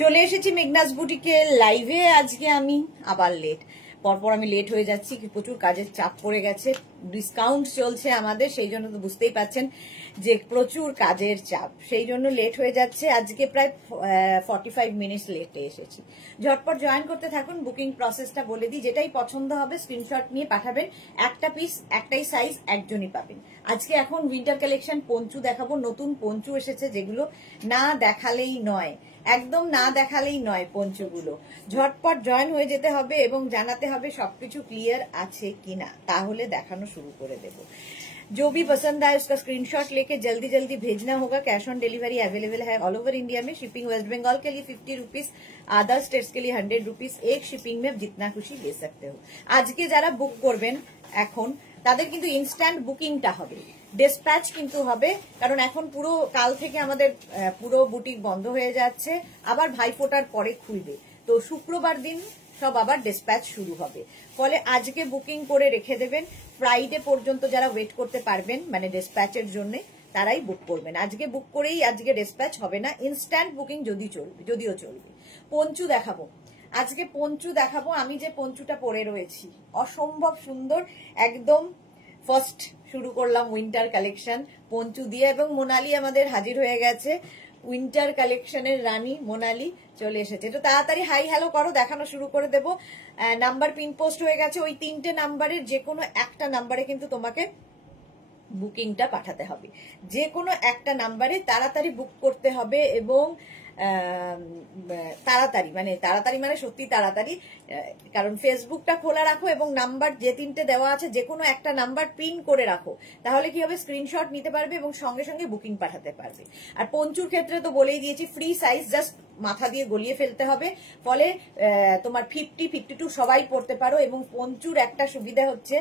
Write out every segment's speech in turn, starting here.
চলে এসেছি মেঘনাস বুটিকে লাইভে। আজকে আমি আবার লেট, পরপর আমি লেট হয়ে যাচ্ছি, প্রচুর কাজের চাপ পড়ে গেছে, ডিসকাউন্ট চলছে আমাদের, সেই জন্য তো বুঝতেই পাচ্ছেন যে প্রচুর কাজের চাপ, সেই জন্য লেট হয়ে যাচ্ছে। আজকে প্রায় 45 মিনিটস লেটে এসেছি। ঝটপট জয়েন করতে থাকুন। বুকিং প্রসেসটা বলে দিই, যেটাই পছন্দ হবে স্ক্রিনশট নিয়ে পাঠাবেন। একটা পিস, একটাই সাইজ, একজনই পাবেন। আজকে এখন উইন্টার কালেকশন পঞ্চু দেখাবো। নতুন পঞ্চু এসেছে, যেগুলো না দেখালেই নয়, একদম না দেখালেই নয়। পঞ্চগুলো ঝটপট জয়েন হয়ে যেতে হবে এবং জানাতে হবে সবকিছু ক্লিয়ার আছে কিনা, তাহলে দেখানো শুরু করে দেব। जो भी पसंद आए उसका स्क्रीनशॉट लेके जल्दी जल्दी भेजना होगा। कैश ऑन डिलीवरी अवेलेबल है ऑल ओवर इंडिया में। शिपिंग वेस्ट बंगाल के लिए 50 रुपीज, अदर स्टेट्स के लिए 100 रुपीज। एक शिपिंग में जितना खुशी ले सकते हो। आज के যারা বুক করবেন এখন, তাদের কিন্তু ইনস্ট্যান্ট বুকিংটা হবে, ডিসপ্যাচ কিন্তু হবে, কারণ এখন পুরো কাল থেকে আমাদের পুরো বুটিক বন্ধ হয়ে যাচ্ছে, আবার ভাইফোঁটার পরে খুলবে। তো শুক্রবার দিন সব আবার ডিসপ্যাচ শুরু হবে। ফলে আজকে বুকিং করে রেখে দেবেন। ফ্রাইডে পর্যন্ত যারা ওয়েট করতে পারবেন, মানে ডিসপ্যাচের জন্য, তারাই বুক করবেন। আজকে বুক করেই আজকে ডিসপ্যাচ হবে না, ইনস্ট্যান্ট বুকিং যদিও চলবে। পঞ্চু দেখাবো আজকে, পঞ্চু দেখাবো। আমি যে পঞ্চুটা পরে রয়েছি অসম্ভব সুন্দর, একদম ফার্স্ট শুরু করলাম উইন্টার কালেকশন পঞ্চু দিয়ে, এবং মোনালি আমাদের হাজির হয়ে গেছে। উইন্টার কালেকশনের রানী মোনালি চলে এসেছে। তো তাড়াতাড়ি হাই হ্যালো করো, দেখানো শুরু করে দেব। নাম্বার পিন পোস্ট হয়ে গেছে, ওই 3টে নাম্বারের যে কোনো একটা নাম্বারে কিন্তু তোমাকে বুকিংটা পাঠাতে হবে। যে কোনো একটা নাম্বারে তাড়াতাড়ি বুক করতে হবে, এবং তাড়াতাড়ি মানে সত্যি তাড়াতাড়ি, কারণ ফেসবুকটা খোলা রাখো এবং নাম্বার যে 3টে দেওয়া আছে যে কোনো একটা নাম্বার পিন করে রাখো, তাহলে কি হবে স্ক্রিনশট নিতে পারবে এবং সঙ্গে সঙ্গে বুকিং পাঠাতে পারবে। আর পঞ্চুর ক্ষেত্রে তো বলেই দিয়েছি, ফ্রি সাইজ, জাস্ট মাথা দিয়ে গলিয়ে ফেলতে হবে। ফলে তোমার 50, 52 সবাই পড়তে পারো। এবং পঞ্চুর একটা সুবিধা হচ্ছে,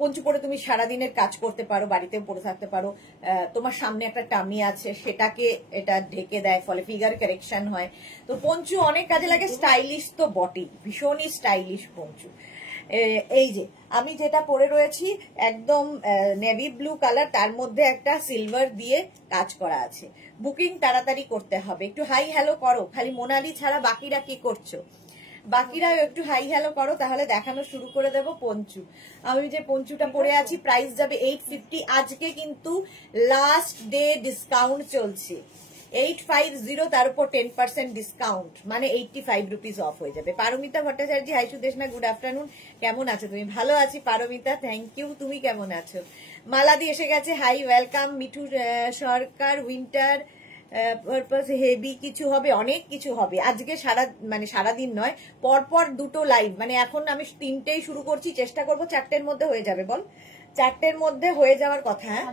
পঞ্চু পরে তুমি সারাদিনের কাজ করতে পারো, বাড়িতেও পরে থাকতে পারো। তোমার সামনে একটা টামি আছে, সেটাকে এটা ঢেকে দেয়, ফলে ফিগার কারেকশন হয়। তো পঞ্চু অনেক কাজে লাগে। স্টাইলিশ তো বটেই, ভীষণই স্টাইলিশ পঞ্চু। এই যে আমি যেটা পরে রয়েছি একদম নেভি ব্লু কালার, তার মধ্যে একটা সিলভার দিয়ে কাজ করা আছে। বুকিং তাড়াতাড়ি করতে হবে। একটু হাই হ্যালো করো, খালি মোনালি ছাড়া বাকিরা কি করছো? বাকিরাও একটু হাই হ্যালো করো, তাহলে দেখানো শুরু করে দেব পঞ্চু। আমি যে পঞ্চুটা পরে আছি, প্রাইস যাবে 850। আজকে কিন্তু লাস্ট ডে ডিসকাউন্ট চলছে, 850, তার উপর 10% ডিসকাউন্ট, মানে 85 রুপিস অফ হয়ে যাবে। Paromita Bhattacharya, hi Sudeshna, good afternoon, কেমন আছো তুমি? ভালো আছি পারমিতা, থ্যাংক ইউ। তুমি কেমন আছো? মালাদি এসে গেছে, হাই ওয়েলকাম। মিঠু সরকার, উইন্টার পারপাস হেভি কিছু হবে, অনেক কিছু হবে আজকে। সারাদিন নয়, পরপর দুটো লাইভ, মানে এখন আমি 3টেই শুরু করছি, চেষ্টা করব 4টের মধ্যে হয়ে যাবে। বল, 4টের মধ্যে হয়ে যাওয়ার কথা। হ্যাঁ,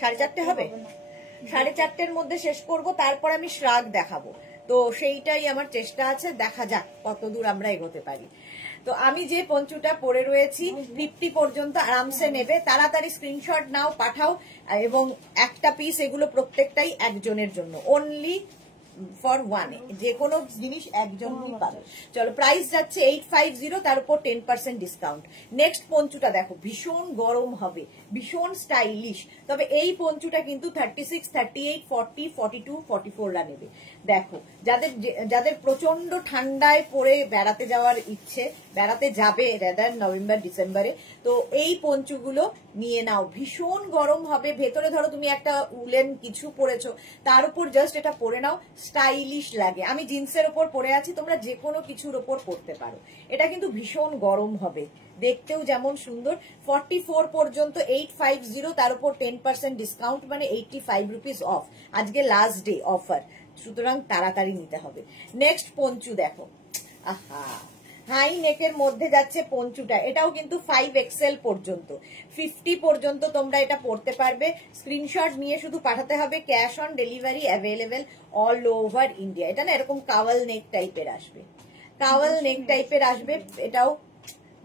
4:30 হবে, 4:30 মধ্যে শেষ করব। তারপর আমি শ্রাগ দেখাবো, তো সেইটাই আমার চেষ্টা আছে, দেখা যাক কতদূর আমরা এগোতে পারি। তো আমি যে পঞ্চুটা পরে রয়েছি 50 পর্যন্ত আরামসে নেবে। তাড়াতাড়ি স্ক্রিনশট নাও, পাঠাও, এবং একটা পিস, এগুলো প্রত্যেকটাই একজনের জন্য, অনলি ফর ওয়ান। যে কোনো জিনিস একজনই পাবে। চলো, প্রাইস যাচ্ছে 850, তার উপর 10% ডিসকাউন্ট। নেক্সট পঞ্চুটা দেখো, ভীষণ গরম হবে, ভীষণ স্টাইলিশ। তবে এই পঞ্চুটা কিন্তু 36, 38, 40, 42, 44রা নেবে। দেখো, যাদের প্রচন্ড ঠান্ডায় পরে বেড়াতে যাওয়ার ইচ্ছে, বেড়াতে যাবে রেদার নভেম্বর ডিসেম্বরে, তো এই পঞ্চুগুলো নিয়ে নাও। ভীষণ গরম হবে। ভেতরে ধরো তুমি একটা উলেন কিছু পরেছো, তার উপর জাস্ট এটা পরে নাও, স্টাইলিশ লাগে। আমি জিন্সের ওপর পরে আছি, তোমরা যে কোনো কিছুর ওপর পরতে পারো। এটা কিন্তু ভীষণ গরম হবে, দেখতেও যেমন সুন্দর। 44 পর্যন্ত 850, তার উপর 10% ডিসকাউন্ট, মানে 85 রুপিস অফ। আজকে লাস্ট ডে অফার, সুতরাং তাড়াতাড়ি নিতে হবে। নেক্সট পঞ্চু দেখো, আহা, হাই নেকের মধ্যে যাচ্ছে পঞ্চুটা। এটাও কিন্তু 5XL পর্যন্ত, 50 পর্যন্ত তোমরা এটা পড়তে পারবে। স্ক্রিনশট নিয়ে শুধু পাঠাতে হবে। Cash on delivery available all over India. এটা না এরকম কাওয়াল নেক টাইপের আসবে, কাওয়াল নেক টাইপের আসবে। এটাও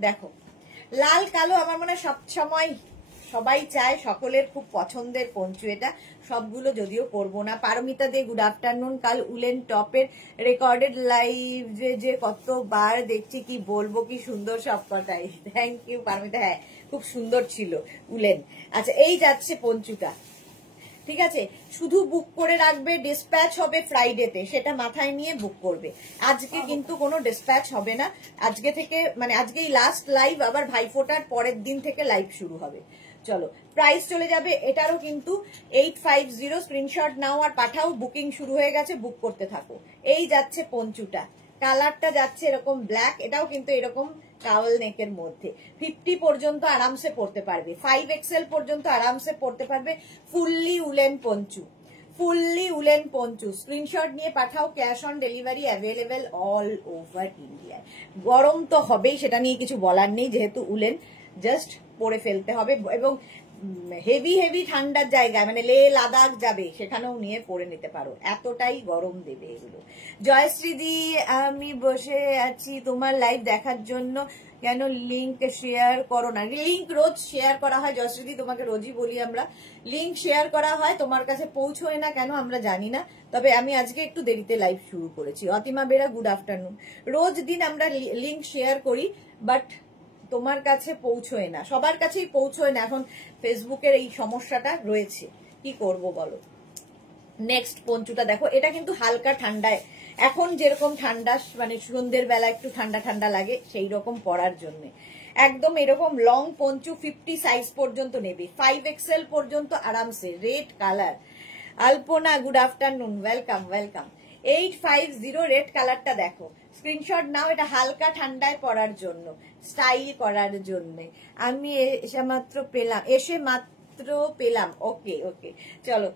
দেখো, লাল কালো আমার মনে হয় সবসময় সবাই চায়, সকলের খুব পছন্দের পঞ্চু এটা। সবগুলো যদিও পরবো না। পারমিতা দে, গুড আফটারনুন। কাল উলেন টপের রেকর্ডেড লাইভ যে কতবার দেখছি, কি বলবো, কি সুন্দর সব কথাই। থ্যাংক ইউ পারমিতা, হ্যাঁ খুব সুন্দর ছিল উলেন। আচ্ছা, এই যাচ্ছে পঞ্চুটা, ঠিক আছে, শুধু বুক করে রাখবে, ডিসপ্যাচ হবে ফ্রাইডেতে, সেটা মাথায় নিয়ে বুক করবে। আজকে কিন্তু কোনো ডিসপ্যাচ হবে না, আজকে থেকে মানে আজকেই লাস্ট লাইভ, আবার ভাইফোঁটার পরের দিন থেকে লাইভ শুরু হবে। চলো প্রাইস চলে যাবে এটারও কিন্তু 850। স্ক্রিনশট নাও আর পাঠাও, বুকিং শুরু হয়ে গেছে, বুক করতে থাকো। এই যাচ্ছে পঞ্চুটা, কালারটা যাচ্ছে এরকম ব্ল্যাক, এটাও কিন্তু এরকম টাওয়েল নেকের মধ্যে। 50 পর্যন্ত আরামসে পড়তে পারবে, 5XL পর্যন্ত আরামসে পড়তে পারবে। Fully woollen poncho, fully woollen poncho. Screenshot নিয়ে পাঠাও, cash on delivery available all over ইন্ডিয়ায়। গরম তো হবেই, সেটা নিয়ে কিছু বলার নেই, যেহেতু উলেন জাস্ট পরে ফেলতে হবে। এবং হেভি হেভি ঠান্ডার জায়গায় মানে লে লাদাখ যাবে, সেখানেও নিয়ে পরে নিতে পারো, এতটাই গরম দেবে এগুলো। জয়শ্রীদি, আমি বসে আছি তোমার লাইভ দেখার জন্য, কেন লিংক শেয়ার করো না? লিংক রোজ শেয়ার করা হয় জয়শ্রীদি, তোমাকে রোজই বলি আমরা, লিংক শেয়ার করা হয়, তোমার কাছে পৌঁছয় না কেন আমরা জানি না। তবে আমি আজকে একটু দেরিতে লাইভ শুরু করেছি। অতিমা বেরা, গুড আফটারনুন। রোজ দিন আমরা লিংক শেয়ার করি, বাট তোমার কাছে পৌঁছয় না, সবার কাছেই পৌঁছয় না। এখন ফেসবুকের এই সমস্যাটা রয়েছে, কি করব বলো। নেক্সট পঞ্চুটা দেখো, এটা কিন্তু হালকা ঠান্ডায়, এখন যেরকম ঠান্ডা মানে সন্ধ্যের বেলা একটু ঠান্ডা ঠান্ডা লাগে, সেই রকম পরার জন্য একদম এরকম লং পঞ্চু 50 সাইজ পর্যন্ত নেবে, 5XL পর্যন্ত আরামসে। Red colour. Alpana, good afternoon, welcome welcome. 850 red কালারটা দেখো, স্ক্রিনশট নাও। এটা হালকা ঠান্ডায় পরার জন্য, স্টাইল করার জন্য। আমি এসে মাত্র পেলাম। ওকে ওকে, চলো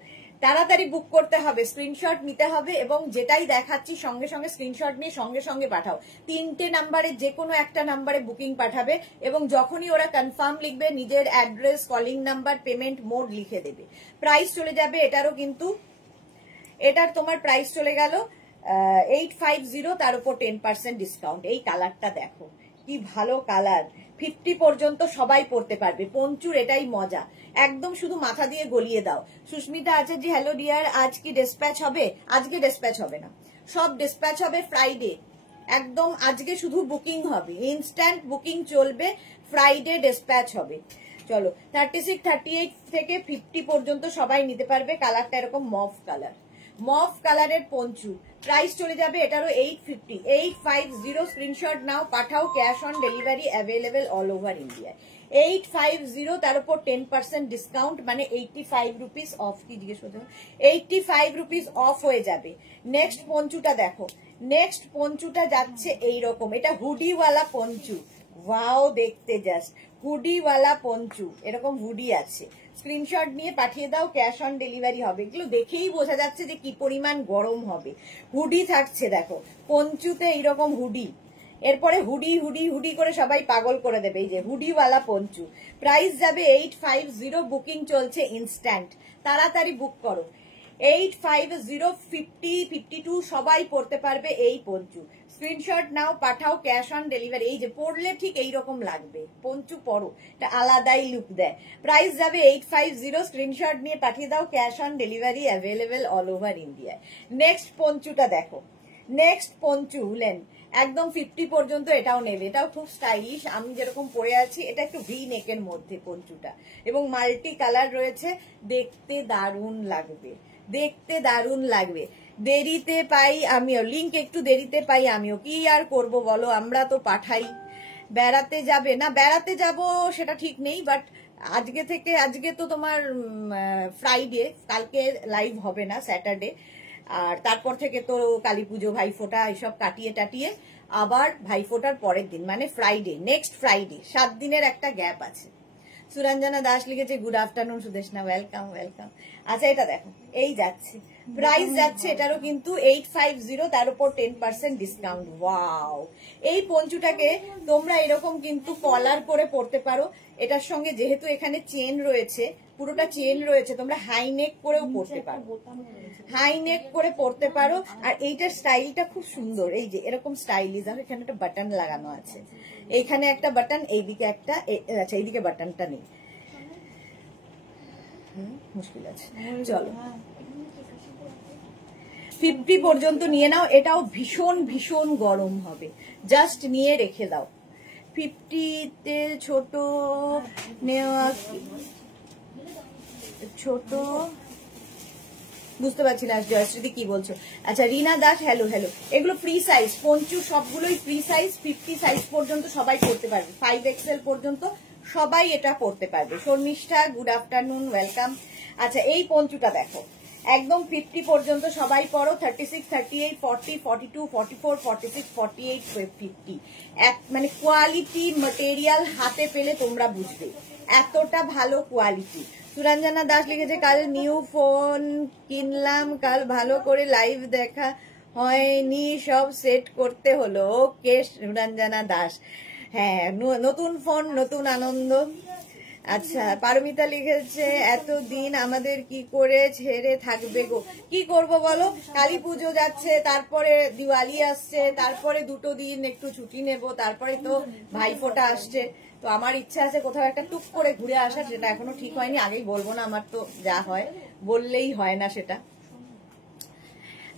তাড়াতাড়ি বুক করতে হবে, স্ক্রিনশট নিতে হবে, এবং যেটাই দেখাচ্ছি সঙ্গে সঙ্গে স্ক্রিনশট নিয়ে সঙ্গে সঙ্গে পাঠাও। 3টে নাম্বারে যে কোনো একটা নাম্বারে বুকিং পাঠাবে, এবং যখনই ওরা কনফার্ম লিখবে নিজের address, calling number, payment mode লিখে দেবে। প্রাইস চলে যাবে এটারও কিন্তু, এটার তোমার প্রাইস চলে গেল 850, তার উপর 10% ডিসকাউন্ট। এই কালারটা দেখো কি ভালো কালার, 50 পর্যন্ত সবাই পড়তে পারবে। পঞ্চুর এটাই মজা, একদম শুধু মাথা দিয়ে গলিয়ে দাও। সুস্মিতা আচার্য, হ্যালো ডিয়ার, আজ কি ডিসপ্যাচ হবে? আজকে ডিসপ্যাচ হবে না, সব ডিসপ্যাচ হবে ফ্রাইডে। একদম আজকে শুধু বুকিং হবে, ইনস্ট্যান্ট বুকিং চলবে, ফ্রাইডে ডিসপ্যাচ হবে। চলো 36, 38 থেকে 50 পর্যন্ত সবাই নিতে পারবে। কালারটা এরকম মফ কালার, মফ কালারের পঞ্চু। প্রাইস চলে যাবে এটারও 850, 850। স্ক্রিনশট নাও, পাঠাও, cash on delivery available all over ইন্ডিয়ায়। 850, তার উপর 10% ডিসকাউন্ট, মানে 85 রুপিস অফ। কি জিজ্ঞেস করতে, 85 রুপিস অফ হয়ে যাবে। নেক্সট পঞ্চুটা দেখো, নেক্সট পঞ্চুটা যাচ্ছে এইরকম, এটা হুডিওয়ালা পঞ্চু। ওয়াও, দেখতে জাস্ট হুডিওয়ালা পঞ্চু, এরকম হুডি আছে। স্ক্রিনশট নিয়ে পাঠিয়ে দাও, ক্যাশ অন ডেলিভারি হবে। এগুলো দেখেই বোঝা যাচ্ছে যে কি পরিমাণ গরম হবে। হুডি থাকছে দেখো পঞ্চুতে, এইরকম হুডি, এরপরে হুডি হুডি হুডি করে সবাই পাগল করে দেবে। এই যে হুডিওয়ালা পঞ্চু, প্রাইস যাবে 850, বুকিং চলছে ইনস্ট্যান্ট, তাড়াতাড়ি বুক করো। 850, 50, 52 সবাই পড়তে পারবে এই পঞ্চু। স্ক্রিনশট নাও, পাঠাও, ক্যাশ অন ডেলিভারি। এই যে পড়লে ঠিক এইরকম লাগবে, পঞ্চু পরো, এটা আলাদাই লুক দেয়। প্রাইস যাবে 850, স্ক্রিনশট নিয়ে পাঠিয়ে দাও, cash on delivery available all over ইন্ডিয়ায়। নেক্সট পঞ্চুটা দেখো, নেক্সট পঞ্চু উলেন, একদম 50 পর্যন্ত এটাও নেবে, এটাও খুব স্টাইলিশ। আমি যেরকম পরে আছি, এটা একটু ভি নেকের মধ্যে পঞ্চুটা, এবং মাল্টি কালার রয়েছে, দেখতে দারুণ লাগবে, দেখতে দারুণ লাগবে। দেরিতে পাই আমিও, লিংক একটু দেরিতে পাই আমিও, কি আর করব বলো, আমরা তো পাঠাই। বেড়াতে যাবে না? বেড়াতে যাব সেটা ঠিক নেই, বাট আজকে থেকে, আজকে তো তোমার ফ্রাইডে, কালকে লাইভ হবে না, স্যাটারডে, আর তারপর থেকে তো কালী পুজো, ভাইফোঁটা এসব কাটিয়ে টাটিয়ে আবার ভাইফোঁটার পরের দিন মানে ফ্রাইডে, নেক্সট ফ্রাইডে, 7 দিনের একটা গ্যাপ আছে। সুরঞ্জনা দাস লিখেছে, good afternoon Sudeshna, welcome welcome. আচ্ছা এটা দেখো, এই যাচ্ছে, প্রাইস যাচ্ছে এটারও কিন্তু 850, তার উপর 10% ডিসকাউন্ট। ওয়াও, এই পঞ্চুটাকে তোমরা এরকম কিন্তু কলার করে পরতে পারো। এটার সঙ্গে যেহেতু এখানে চেন রয়েছে, পুরোটা চেন রয়েছে, তোমরা হাই নেক করেও পরতে পারো, হাই নেক করে পরতে পারো। আর এইটার স্টাইলটা খুব সুন্দর, এই যে এরকম স্টাইলিশ, আর এখানে একটা বাটন লাগানো আছে, এইখানে একটা বাটন, এইদিকে একটা, আচ্ছা এইদিকে বাটনটা নেই, মুশকিল আছে। চলো 50 পর্যন্ত নিয়ে নাও, এটাও ভীষণ ভীষণ গরম হবে, জাস্ট নিয়ে রেখে দাও। 50-তে ছোট নেওয়া, ছোট বুঝতে পারছি না জয়শ্রী কি বলছো। আচ্ছা রিনা দাস হ্যালো হ্যালো, এগুলো ফ্রি সাইজ পঞ্চু, সবগুলোই ফ্রি সাইজ, 50 সাইজ পর্যন্ত সবাই পড়তে পারবে, 5XL পর্যন্ত সবাই এটা পড়তে পারবে। Sharmistha good afternoon, welcome. আচ্ছা এই পঞ্চুটা দেখো, একদম 50 পর্যন্ত সবাই পড়ো, 36, 38, 40, 42, 44, 46, 48, 50, মানে কোয়ালিটি ম্যাটেরিয়াল হাতে পেলে তোমরা বুঝবে এতটা ভালো কোয়ালিটি। সুরঞ্জনা দাস লিখেছে কাল নিউ ফোন কিনলাম, কাল ভালো করে লাইভ দেখা হয়নি, সব সেট করতে হলো। ওকে সুরঞ্জনা দাস, হ্যাঁ নতুন ফোন নতুন আনন্দ। আচ্ছা পারমিতা লিখেছে এতদিন আমাদের কি করে ছেড়ে থাকবে গো, কি করব বলো, কালী পুজো যাচ্ছে, তারপরে দিওয়ালি আসছে, তারপরে 2 দিন একটু ছুটি নেব, তারপরে তো ভাইফোঁটা আসছে। তো আমার ইচ্ছা আছে কোথাও একটা টুক করে ঘুরে আসা, সেটা এখনো ঠিক হয়নি, আগেই বলবো না, আমার তো যা হয় বললেই হয় না সেটা।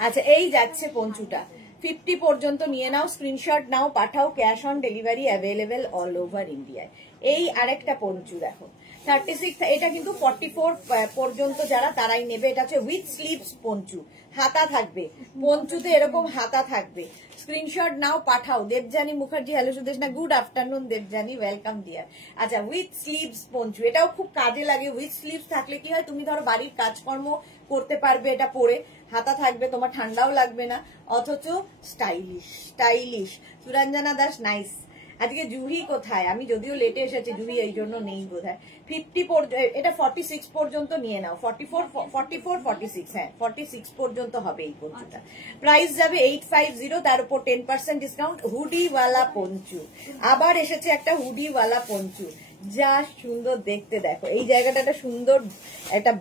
আচ্ছা এই যাচ্ছে পঞ্চুটা, 50 পর্যন্ত নিয়ে নাও, স্ক্রিনশট নাও, পাঠাও, cash on delivery available all over ইন্ডিয়ায়। এই আরেকটা পঞ্চু দেখো 36, এটা কিন্তু 44 পর্যন্ত যারা তারাই নেবে। এটা হচ্ছে উইথ স্লিভস পঞ্চু, হাতা থাকবে পঞ্চুতে, এরকম হাতা থাকবে। স্ক্রিনশট নাও, পাঠাও। দেবজানী মুখার্জি হ্যালো সুদেশ না, good afternoon Debjani, welcome deer. আচ্ছা উইথ স্লিভস পঞ্চু, এটাও খুব কাজে লাগে। উইথ স্লিভস থাকলে কি হয়, তুমি ধরো বাড়ির কাজকর্ম করতে পারবে এটা পরে, হাতা থাকবে, তোমার ঠান্ডাও লাগবে না, অথচ stylish stylish. Suranjana Das nice. আজকে জুহি কোথায়, আমি যদিও লেটে এসেছি, জুহি এই জন্য নেই বোধহয়। 50 এটা 46 পর্যন্ত নিয়ে নাও, 44, 46, হ্যাঁ 46 পর্যন্ত হবে এই পঞ্চুটা। প্রাইস যাবে 850, তার উপর 10% ডিসকাউন্ট। হুডিওয়ালা পঞ্চু, আবার এসেছে একটা হুডিওয়ালা পঞ্চু, যা সুন্দর দেখতে। দেখো এই জায়গাটা একটা সুন্দর একটা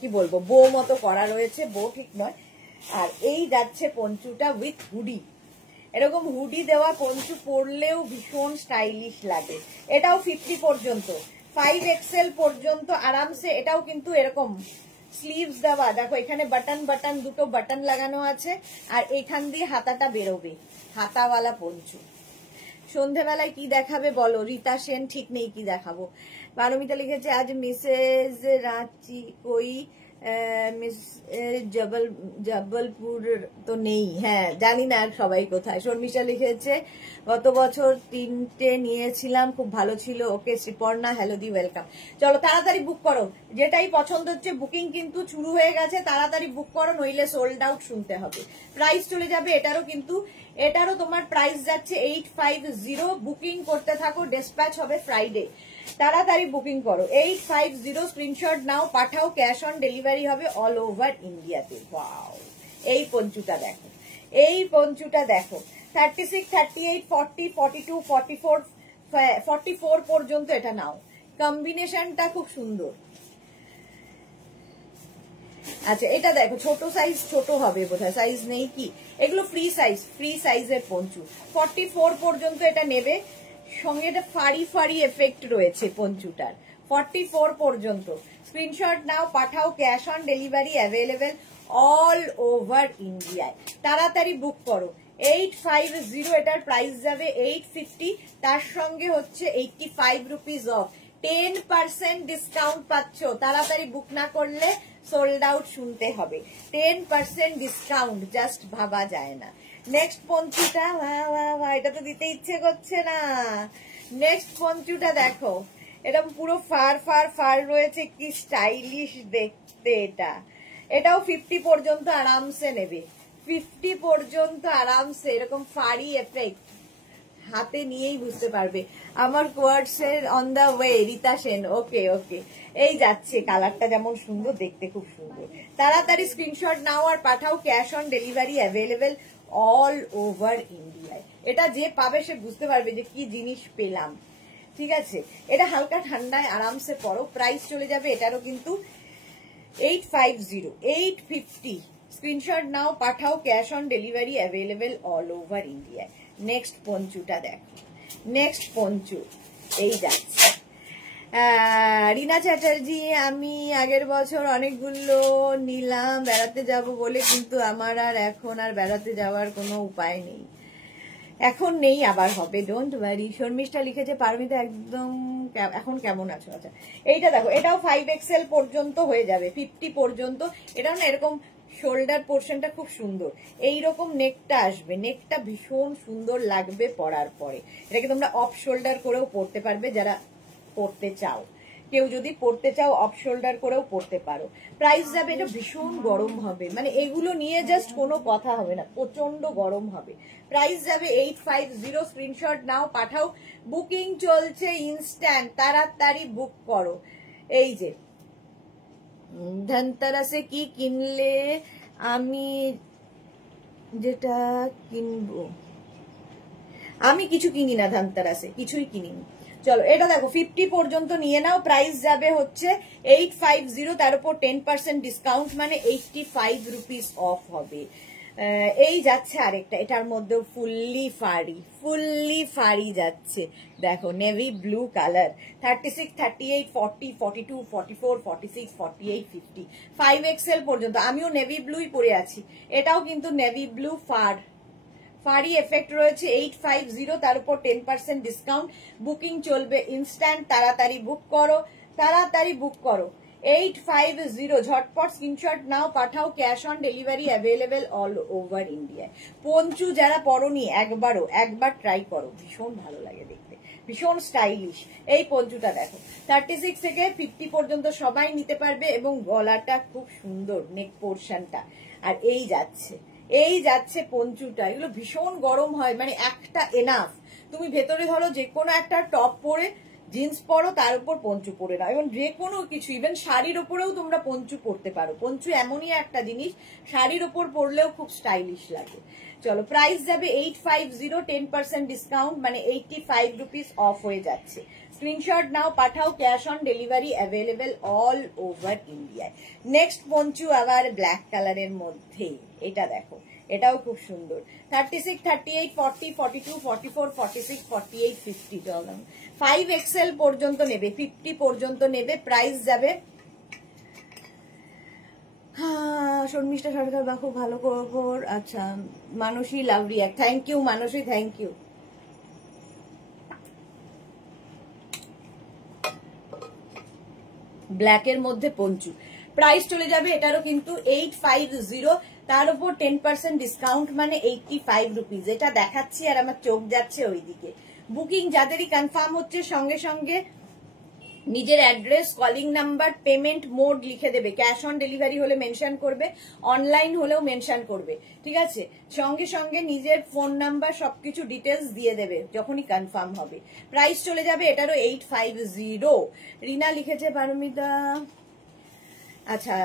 কি বলবো বো মতো করা রয়েছে, বো ঠিক নয়। আর এই যাচ্ছে পঞ্চুটা উইথ হুডি, এরকম হুডি দেওয়া পঞ্চু পরলেও ভীষণ স্টাইলিশ লাগে। এটাও 50 পর্যন্ত, 5XL পর্যন্ত আরামসে। এটাও কিন্তু এরকম স্লিভস দেওয়া, দেখো এখানে বাটন বাটন, 2 বাটন লাগানো আছে, আর এখান দিয়ে হাতাটা বেরোবে, হাতাওয়ালা পঞ্চু। সন্ধেবেলায় কি দেখাবে বলো, রীতা সেন ঠিক নেই কি দেখাবো। পারমিতা লিখেছে আজ মিসেস রাঁচি কই, মিস জবলপুর তো নেই, হ্যাঁ জানি না সবাই কোথায়। শর্মিষ্ঠা লিখেছে গত বছর 3টে নিয়েছিলাম, খুব ভালো ছিল। ওকে শ্রীপর্ণা হ্যালো দি, ওয়েলকাম। চলো তাড়াতাড়ি বুক করো, যেটাই পছন্দ হচ্ছে। বুকিং কিন্তু শুরু হয়ে গেছে, তাড়াতাড়ি বুক করো, নইলে সোল্ড আউট শুনতে হবে। প্রাইস চলে যাবে এটারও, কিন্তু এটারও তোমার প্রাইস যাচ্ছে 850। বুকিং করতে থাকো, ডিসপ্যাচ হবে ফ্রাইডে, তাড়াতাড়ি বুকিং করো। 850 স্ক্রিনশট নাও, পাঠাও, ক্যাশ অন ডেলিভারি হবে অল ওভার ইন্ডিয়াতে। ওয়াও এই পঞ্চুটা দেখো, এই পঞ্চুটা দেখো, 36, 38, 40, 42, 44, 44 পর্যন্ত এটা নাও, কম্বিনেশনটা খুব সুন্দর। আচ্ছা এটা দেখো ছোট সাইজ, ছোট হবে বোধহয়, সাইজ নেই কি, এগুলো ফ্রি সাইজ, ফ্রি সাইজের পঞ্চু। 44 পর্যন্ত এটা নেবে, সঙ্গে এটা ফাড়ি ফাড়ি এফেক্ট রয়েছে পঞ্চুটার। 44 পর্যন্ত স্ক্রিনশট নাও, পাঠাও, cash on delivery available all over ইন্ডিয়ায়। তাড়াতাড়ি বুক করো। 850, এটার প্রাইস যাবে 850, তার সঙ্গে হচ্ছে 85 রুপিস অফ, 10% ডিসকাউন্ট পাচ্ছ। তাড়াতাড়ি বুক না করলে সোল্ড আউট শুনতে হবে। 10% ডিসকাউন্ট, জাস্ট ভাবা যায় না। নেক্সট পঞ্চুটা, এটা তো দিতে ইচ্ছে করছে না। নেক্সট পঞ্চুটা দেখো, এটা পুরো ফার ফার ফার রয়েছে, কি স্টাইলিশ দেখতে এটা। এটাও 50 পর্যন্ত আরামসে নেবে, 50 পর্যন্ত আরামসে, এরকম ফাড়ি এফেক্ট হাতে নিয়েই বুঝতে পারবে। আমার কোয়ার্টস এর on the way, Rita Sen, okay okay. এই যাচ্ছে, কালারটা যেমন সুন্দর, দেখতে খুব সুন্দর। তাড়াতাড়ি স্ক্রিনশট নাও আর পাঠাও, cash on delivery available all over ইন্ডিয়ায়। এটা যে পাবে সে বুঝতে পারবে যে কি জিনিস পেলাম, ঠিক আছে। এটা হালকা ঠান্ডায় আরামসে পরো। প্রাইস চলে যাবে এটারও কিন্তু 850, 850। স্ক্রিনশট নাও, পাঠাও, cash on delivery available all over ইন্ডিয়ায়। নেক্সট পঞ্চুটা দেখো, নেক্সট পঞ্চু এই যাচ্ছে। রিনা চ্যাটার্জি, আমি আগের বছর অনেকগুলো নিলাম বেড়াতে যাব বলে, কিন্তু আমার আর এখন আর বেড়াতে যাওয়ার কোনো উপায় নেই, এখন নেই, আবার হবে, ডোন্ট ওয়ারি। শর্মিষ্ঠা লিখেছে পারমিতা একদম এখন কেমন আছো। আচ্ছা এইটা দেখো, এটাও 5XL পর্যন্ত হয়ে যাবে, 50 পর্যন্ত। এটাও না এরকম শোল্ডার পোর্শনটা খুব সুন্দর, এইরকম নেকটা আসবে, নেকটা ভীষণ সুন্দর লাগবে পরার পরে। এটাকে তোমরা অফ শোল্ডার করেও পরতে পারবে যারা পরতে চাও, কেউ যদি পরতে চাও অফ শোল্ডার করেও পরতে পারো। প্রাইস যাবে, এটা ভীষণ গরম হবে, মানে এগুলো নিয়ে জাস্ট কোনো কথা হবে না, প্রচন্ড গরম হবে। প্রাইস যাবে 850, স্ক্রিনশট নাও পাঠাও, বুকিং চলছে ইনস্ট্যান্ট, তাড়াতাড়ি বুক করো। এই যে ধনতেরাসে কি কিনলে, আমি যেটা কিনবো, আমি কিছু কিনি না ধনতেরাসে, কিছুই কিনিনি। চলো এটা দেখো 50 পর্যন্ত নিয়ে নাও, প্রাইস যাবে হচ্ছে 850, তার উপর 10% ডিসকাউন্ট মানে 85 রুপিস অফ হবে। এই যাচ্ছে আরেকটা, এটার মধ্যেও ফুললি ফাড়ি যাচ্ছে, দেখো নেভি ব্লু কালার, 36, 38, 40, 42, 44, 46, 48, 50, 5XL পর্যন্ত। আমিও নেভি ব্লুই পরে আছি, এটাও কিন্তু নেভি ব্লু ফাড়ি এফেক্ট রয়েছে, 850, তার উপর 10% ডিসকাউন্ট, বুকিং চলবে ইনস্ট্যান্ট, তাড়াতাড়ি বুক করো। 850, ঝটপট স্ক্রিনশট নাও পাঠাও, cash on delivery available all over ইন্ডিয়ায়। পঞ্চু যারা পরনি একবার ট্রাই করো, ভীষণ ভালো লাগে দেখতে, ভীষণ স্টাইলিশ। এই পঞ্চুটা দেখো 36 থেকে 50 পর্যন্ত সবাই নিতে পারবে, এবং গলাটা খুব সুন্দর, নেক পোর্শনটা। আর এই যাচ্ছে পঞ্চুটা, এগুলো ভীষণ গরম হয়, মানে একটা এনাফ। তুমি ভেতরে ধরো যে কোনো একটা টপ পরে জিন্স পরো, তার উপর পঞ্চু পরে নাও, এবং যে কোনো কিছু, ইভেন শাড়ির ওপরেও তোমরা পঞ্চু পরতে পারো। পঞ্চু এমনই একটা জিনিস, শাড়ির ওপর পরলেও খুব স্টাইলিশ লাগে। চলো প্রাইস যাবে 850, 10% ডিসকাউন্ট মানে 85 রুপিস অফ হয়ে যাচ্ছে। স্ক্রিনশট নাও পাঠাও, cash on delivery available all over ইন্ডিয়ায়। নেক্সট পঞ্চু আবার ব্ল্যাক কালারের মধ্যে, এটা দেখো, এটাও খুব সুন্দর, 36, 38, 40, 42, 44, 46, 48, 50, 5XL পর্যন্ত নেবে, 50 পর্যন্ত নেবে। প্রাইস যাবে, শর্মিষ্ঠা সরকার বা খুব ভালো খবর। আচ্ছা Mansi Lavriya, thank you Mansi, thank you. ব্ল্যাকের মধ্যে পঞ্চু, প্রাইস চলে যাবে এটারও কিন্তু 850, তার উপর 10% ডিসকাউন্ট মানে 85 রুপিস। এটা দেখাচ্ছি আর আমার চোখ যাচ্ছে ওইদিকে। বুকিং যাদেরই কনফার্ম হচ্ছে সঙ্গে সঙ্গে নিজের address, calling number, payment mode লিখে দেবে। ক্যাশ অন ডেলিভারি হলে মেনশন করবে, অনলাইন হলেও মেনশন করবে, ঠিক আছে? সঙ্গে সঙ্গে নিজের ফোন নাম্বার সবকিছু ডিটেলস দিয়ে দেবে যখনই কনফার্ম হবে। প্রাইস চলে যাবে এটারও 850। রিনা লিখেছে পারমিতা, আচ্ছা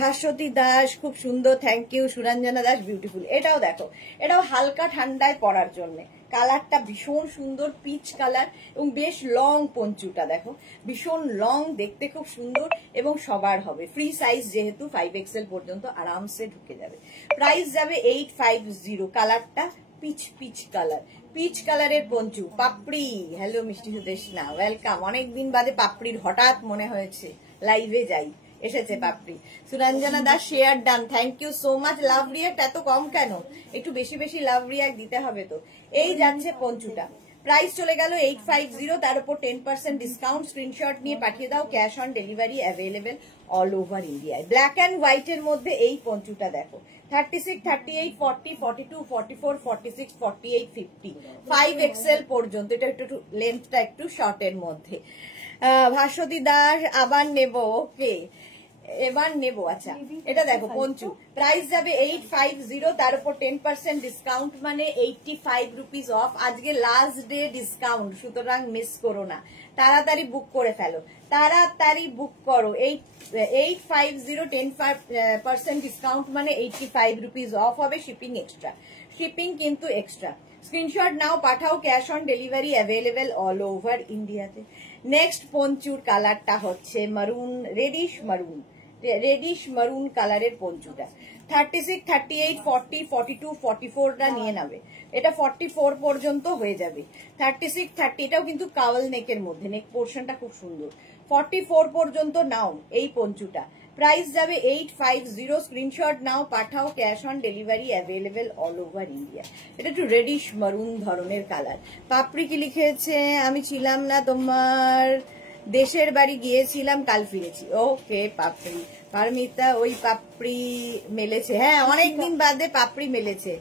ভাস্বতী দাস খুব সুন্দর, thank you. Suranjana Das beautiful. এটাও দেখো, এটাও হালকা ঠান্ডায় পরার জন্য, কালারটা ভীষণ সুন্দর, পিচ কালার, এবং বেশ লং পঞ্চুটা দেখো, ভীষণ লং, দেখতে খুব সুন্দর, এবং সবার হবে। ফ্রি সাইজ যেহেতু 5XL পর্যন্ত আরামসে ঢুকে যাবে। প্রাইস যাবে 850, কালারটা পিচ কালার, পিচ কালারের পঞ্চু। পাপড়ি, হ্যালো মিষ্টি সুদেশনা, ওয়েলকাম। অনেকদিন বাদে পাপড়ির হঠাৎ মনে হয়েছে লাইভে যাই, এসেছে Papri. Suranjana Das share done, thank you so much. Love react এত কম কেন? একটু বেশি বেশি লাভ রিয়াক্ট দিতে হবে তো। এই যাচ্ছে পঞ্চুটা, প্রাইস চলে গেল 850, তার উপর 10% ডিসকাউন্ট। স্ক্রিনশট নিয়ে পাঠিয়ে দাও, cash on delivery available all over ইন্ডিয়ায়। ব্ল্যাক অ্যান্ড হোয়াইট এর মধ্যে এই পঞ্চুটা দেখো, 36, 38, 40, 42, 44, 46, 48, 50, 5XL পর্যন্ত। এটা একটু লেন্থটা একটু শর্টের মধ্যে। ভাস্বতী দাস আবার নেব, ওকে এবার নেব। আচ্ছা এটা দেখো পঞ্চু, প্রাইস যাবে 850, তার উপর 10% ডিসকাউন্ট মানে 85 রুপিস অফ। আজকে লাস্ট ডে ডিসকাউন্ট, সুতরাং মিস করো না, তাড়াতাড়ি বুক করে ফেলো, তাড়াতাড়ি বুক করো। 850, 10% ডিসকাউন্ট মানে 85 রুপিস অফ হবে। শিপিং এক্সট্রা, শিপিং কিন্তু এক্সট্রা। স্ক্রিনশট নাও পাঠাও, cash on delivery available all over ইন্ডিয়াতে। নেক্সট পঞ্চুর কালারটা হচ্ছে মারুন, রেডিশ মারুন কালারের পঞ্চুটা। 36, 38, 40, 42, 44টা নিয়ে নেবে, এটা 44 পর্যন্ত হয়ে যাবে। 36, 30, এটাও কিন্তু কাওয়াল নেকের মধ্যে, নেক পোর্শনটা খুব সুন্দর। 44 পর্যন্ত নাও এই পঞ্চুটা, প্রাইস যাবে 850। স্ক্রিনশট নাও পাঠাও, cash on delivery available all over India. এটা একটু রেডিশ মারুন ধরনের কালার। পাপড়ি কি লিখেছে, আমি ছিলাম না, তোমার দেশের বাড়ি গিয়েছিলাম, কাল ফিরেছি। ওকে পাপড়ি, পারমিতা ওই পাপড়ি মেলেছে, হ্যাঁ অনেকদিন বাদে পাপড়ি মেলেছে।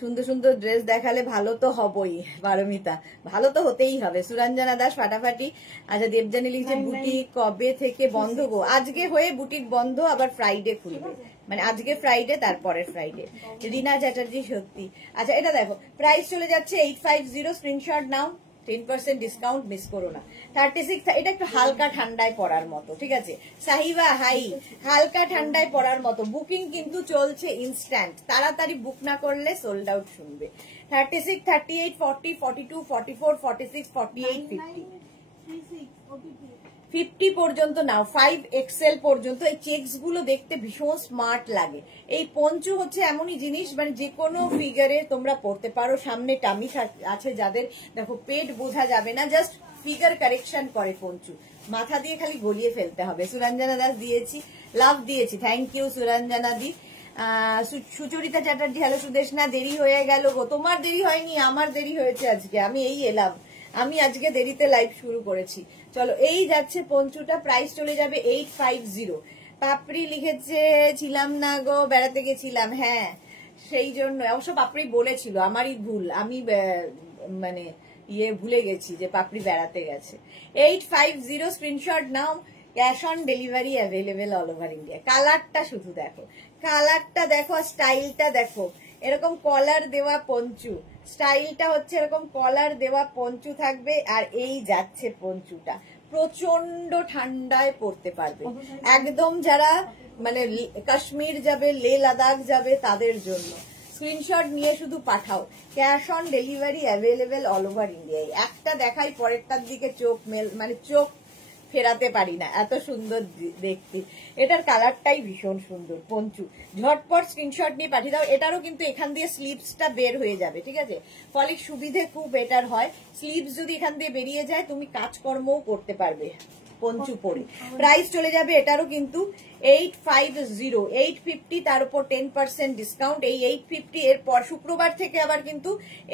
সুন্দর সুন্দর ড্রেস দেখালে ভালো তো হবই পারমিতা, ভালো তো হতেই হবে। সুরঞ্জনা দাস ফাটাফাটি। আচ্ছা দেবজানি লিখছে বুটিক কবে থেকে বন্ধ গো? আজকে হয়ে বুটিক বন্ধ, আবার ফ্রাইডে খুলবে, মানে আজকে ফ্রাইডে তারপরের ফ্রাইডে। রিনা চ্যাটার্জি সত্যি। আচ্ছা এটা দেখো প্রাইস চলে যাচ্ছে 850, স্ক্রিনশট নাও, 10% ডিসকাউন্ট মিস করো না। 36, এটা একটু হালকা ঠান্ডায় পড়ার মতো, ঠিক আছে। সাহিবা হাই, হালকা ঠান্ডায় পড়ার মতো। বুকিং কিন্তু চলছে ইনস্ট্যান্ট, তাড়াতাড়ি বুক না করলে সোল্ড আউট শুনবে। 36, 38, 40, 42, 44, 46, 48, 50, 50 পর্যন্ত নাও, 5XL পর্যন্ত। এই চেকস গুলো দেখতে ভীষণ স্মার্ট লাগে। এই পঞ্চু হচ্ছে এমনই জিনিস, মানে যে কোনো ফিগারে তোমরা পড়তে পারো। সামনে টামি আছে যাদের, দেখো পেট বোঝা যাবে না, জাস্ট ফিগার কারেকশন করে পঞ্চু, মাথা দিয়ে খালি গলিয়ে ফেলতে হবে। সুরঞ্জনা দাস দিয়েছি, লাভ দিয়েছি, থ্যাংক ইউ সুরঞ্জনা দি। সুচরিতা চ্যাটার্জি হ্যালো সুদেশনা, দেরি হয়ে গেল গো। তোমার দেরি হয়নি, আমার দেরি হয়েছে আজকে, আমি এই এলাম, আমি আজকে দেরিতে লাইভ শুরু করেছি। চলো এই যাচ্ছে পঞ্চুটা, প্রাইস চলে যাবে 850। পাপড়ি লিখেছে ছিলাম না গো, বেড়াতে গেছিলাম, হ্যাঁ সেই জন্য। অবশ্য পাপড়ি বলেছিল, আমারই ভুল, আমি মানে ভুলে গেছি যে পাপড়ি বেড়াতে গেছে। 850 screenshot now, cash on delivery available all over India. কালারটা শুধু দেখো, কালারটা দেখো, স্টাইলটা দেখো, এরকম কলার দেওয়া পঞ্চু, স্টাইলটা হচ্ছে এরকম কলার দেওয়া পঞ্চু থাকবে। আর এই যাচ্ছে পঞ্চুটা, প্রচন্ড ঠান্ডায় পড়তে পারবে, একদম যারা মানে কাশ্মীর যাবে, লে লাদাখ যাবে তাদের জন্য। স্ক্রিনশট নিয়ে শুধু পাঠাও, cash on delivery available all over ইন্ডিয়ায়। একটা দেখাই পরেরটার দিকে চোখ মানে চোখ ফেরাতে পারি না, এত সুন্দর দেখতে। এটার কালারটাই ভীষণ সুন্দর। পঞ্চু ঝটপট স্ক্রিনশট নিয়ে পাঠিয়ে দাও। এটারও কিন্তু এখান দিয়ে স্লিভসটা বের হয়ে যাবে, ঠিক আছে, ফলে সুবিধে খুব বেটার হয়। স্লিভস যদি এখান দিয়ে বেরিয়ে যায় তুমি কাজকর্মও করতে পারবে পঞ্চু পরে। প্রাইস চলে যাবে এটারও কিন্তু 850, 850, তার উপর 10% ডিসকাউন্ট। এই 850 এরপর শুক্রবার থেকে আবার কিন্তু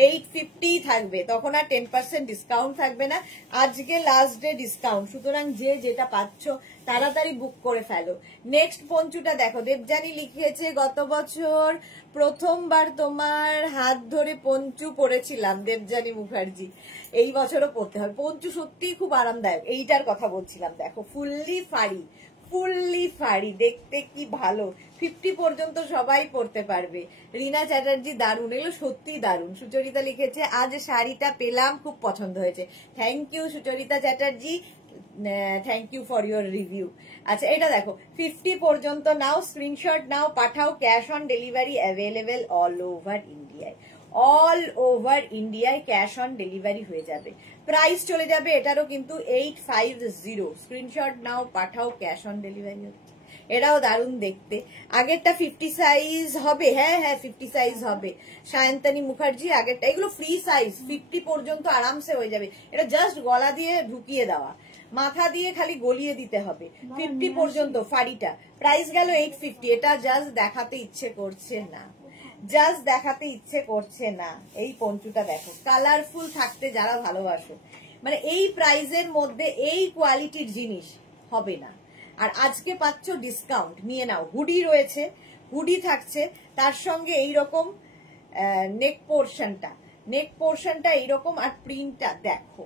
850 থাকবে, তখন আর 10% ডিসকাউন্ট থাকবে না। আজকে লাস্ট ডে ডিসকাউন্ট, সুতরাং যে যেটা পাচ্ছ তাড়াতাড়ি বুক করে ফেলো। নেক্সট পঞ্চুটা দেখো, দেবজানি লিখেছে গত বছর প্রথমবার তোমার হাত ধরে পঞ্চু পরেছিলাম, দেবজানি মুখার্জি। এই বছরও পড়তে হবে পঞ্চু, সত্যি খুব আরামদায়ক। এইটার কথা বলছিলাম, দেখো ফুললি ফাড়ি, ফুললি ফাড়ি, দেখতে কি ভালো। 50 পর্যন্ত সবাই পড়তে পারবে। রিনা চ্যাটার্জি দারুন, এগুলো সত্যি দারুন। সুচরিতা লিখেছে আজ শাড়িটা পেলাম, খুব পছন্দ হয়েছে। Thank you Sucharita Chatterjee, thank you for your review. আচ্ছা এটা দেখো 50 পর্যন্ত নাও, স্ক্রিনশট নাও, পাঠাও, cash on delivery available all over ইন্ডিয়ায়। অল ওভার ইন্ডিয়ায় ক্যাশ অন ডেলিভারি হয়ে যাবে। প্রাইস চলে যাবে এটারও কিন্তু 850, স্ক্রিনশট নাও, পাঠাও, ক্যাশ অন ডেলিভারি হচ্ছে। এটাও দারুণ দেখতে। আগেরটা 50 সাইজ হবে, হ্যাঁ হ্যাঁ 50 সাইজ হবে। সায়ন্তানী মুখার্জি আগেরটা, এগুলো ফ্রি সাইজ, 50 পর্যন্ত আরামসে হয়ে যাবে। এটা জাস্ট গলা দিয়ে ঢুকিয়ে দেওয়া, মাথা দিয়ে খালি গলিয়ে দিতে হবে। 50 পর্যন্ত ফাড়িটা, প্রাইস গেল 850। এটা জাস্ট দেখাতে ইচ্ছে করছে না, জাস্ট দেখাতে ইচ্ছে করছে না। এই পঞ্চুটা দেখো, কালারফুল থাকতে যারা ভালোবাসো, মানে এই প্রাইজের মধ্যে এই কোয়ালিটির জিনিস হবে না। আর আজকে পাচ্ছ ডিসকাউন্ট, নিয়ে নাও। হুডি রয়েছে, হুডি থাকছে তার সঙ্গে এইরকম নেক পোর্শনটা এইরকম, আর প্রিন্টটা দেখো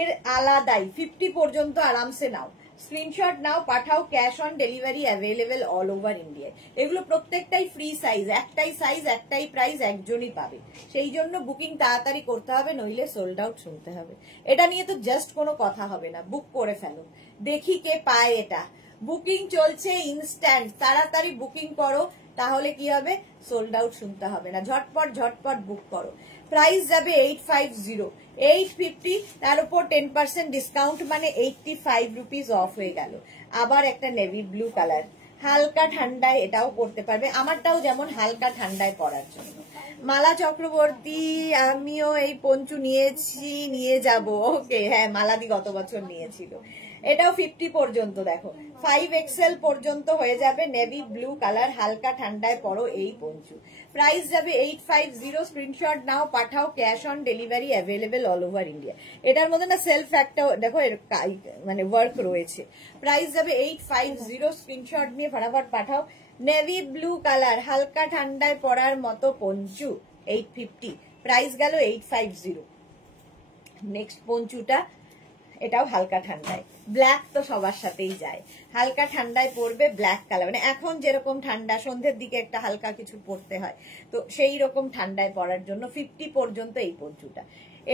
এর আলাদাই। 50 পর্যন্ত আরামসে নাও, স্ক্রিনশট নাও, পাঠাও, cash on delivery available all over ইন্ডিয়ায়। এগুলো প্রত্যেকটাই ফ্রি সাইজ, একটাই সাইজ, একটাই প্রাইস, একজনই পাবে। সেই জন্য বুকিং তাড়াতাড়ি করতে হবে, নইলে সোল্ড আউট শুনতে হবে। এটা নিয়ে তো জাস্ট কোনো কথা হবে না, বুক করে ফেলো, দেখি কে পায়। এটা বুকিং চলছে ইনস্ট্যান্ট, তাড়াতাড়ি বুকিং করো, তাহলে কি হবে, সোল্ড আউট শুনতে হবে না। ঝটপট ঝটপট বুক করো। প্রাইস যাবে 850, 850, তার উপর 10% ডিসকাউন্ট, মানে 85 রুপিস অফ হয়ে গেল। আবার একটা নেভি ব্লু কালার, হালকা ঠান্ডায় এটাও পড়তে পারবে। আমারটাও যেমন হালকা ঠান্ডায় পরার জন্য। মালা চক্রবর্তী, আমিও এই পঞ্চু নিয়েছি, নিয়ে যাব। ওকে, হ্যাঁ মালাদি গত বছর নিয়েছিল। এটাও 50 পর্যন্ত। দেখো 5XL পর্যন্ত হয়ে যাবে, নেভি ব্লু কালার, হালকা ঠান্ডায় পরো এই পঞ্চু। প্রাইস যাবে 850। স্ক্রিনশট নাও, পাঠাও, cash on delivery available all over India. এটার মধ্যে না সেলফ একটা দেখো মানে ওয়ার্ক রয়েছে। প্রাইস যাবে 850। স্ক্রিনশট নিয়ে ফটাফট পাঠাও। নেভি ব্লু কালার, হালকা ঠান্ডায় পরার মতো পঞ্চু 850। প্রাইস গেল 850। নেক্সট পঞ্চুটা, এটাও হালকা ঠান্ডায়, ব্ল্যাক তো সবার সাথেই যায়, হালকা ঠান্ডায় পরবে ব্ল্যাক কালার, মানে এখন যেরকম ঠান্ডা সন্ধ্যের দিকে একটা হালকা কিছু পরতে হয়, তো সেই রকম ঠান্ডায় পরার জন্য 50 পর্যন্ত এই পঞ্চুটা।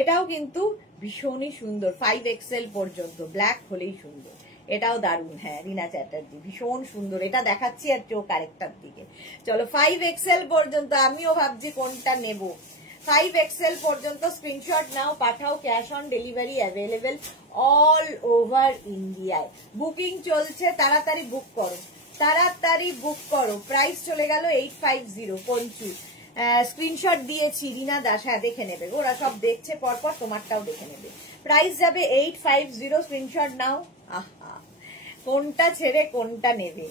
এটাও কিন্তু ভীষণই সুন্দর, 5XL পর্যন্ত, ব্ল্যাক হলেই সুন্দর। এটাও দারুণ, হ্যাঁ রীনা চ্যাটার্জি, ভীষণ সুন্দর। এটা দেখাচ্ছি আর চোখ আরেকটার দিকে। চলো 5XL পর্যন্ত, আমিও ভাবছি কোনটা নেব। 5XL পর্যন্ত স্ক্রিনশট নাও, পাঠাও, cash on delivery available all over ইন্ডিয়ায়। বুকিং চলছে, তাড়াতাড়ি বুক করো, তাড়াতাড়ি বুক করো। প্রাইস চলে গেল 850 পঞ্চু। স্ক্রিনশট দিয়েছি রীনা দাস, হ্যাঁ দেখে নেবে, ওরা সব দেখছে পরপর, তোমারটাও দেখে নেবে। প্রাইস যাবে 850। স্ক্রিনশট নাও। আহা, কোনটা ছেড়ে কোনটা নেবে।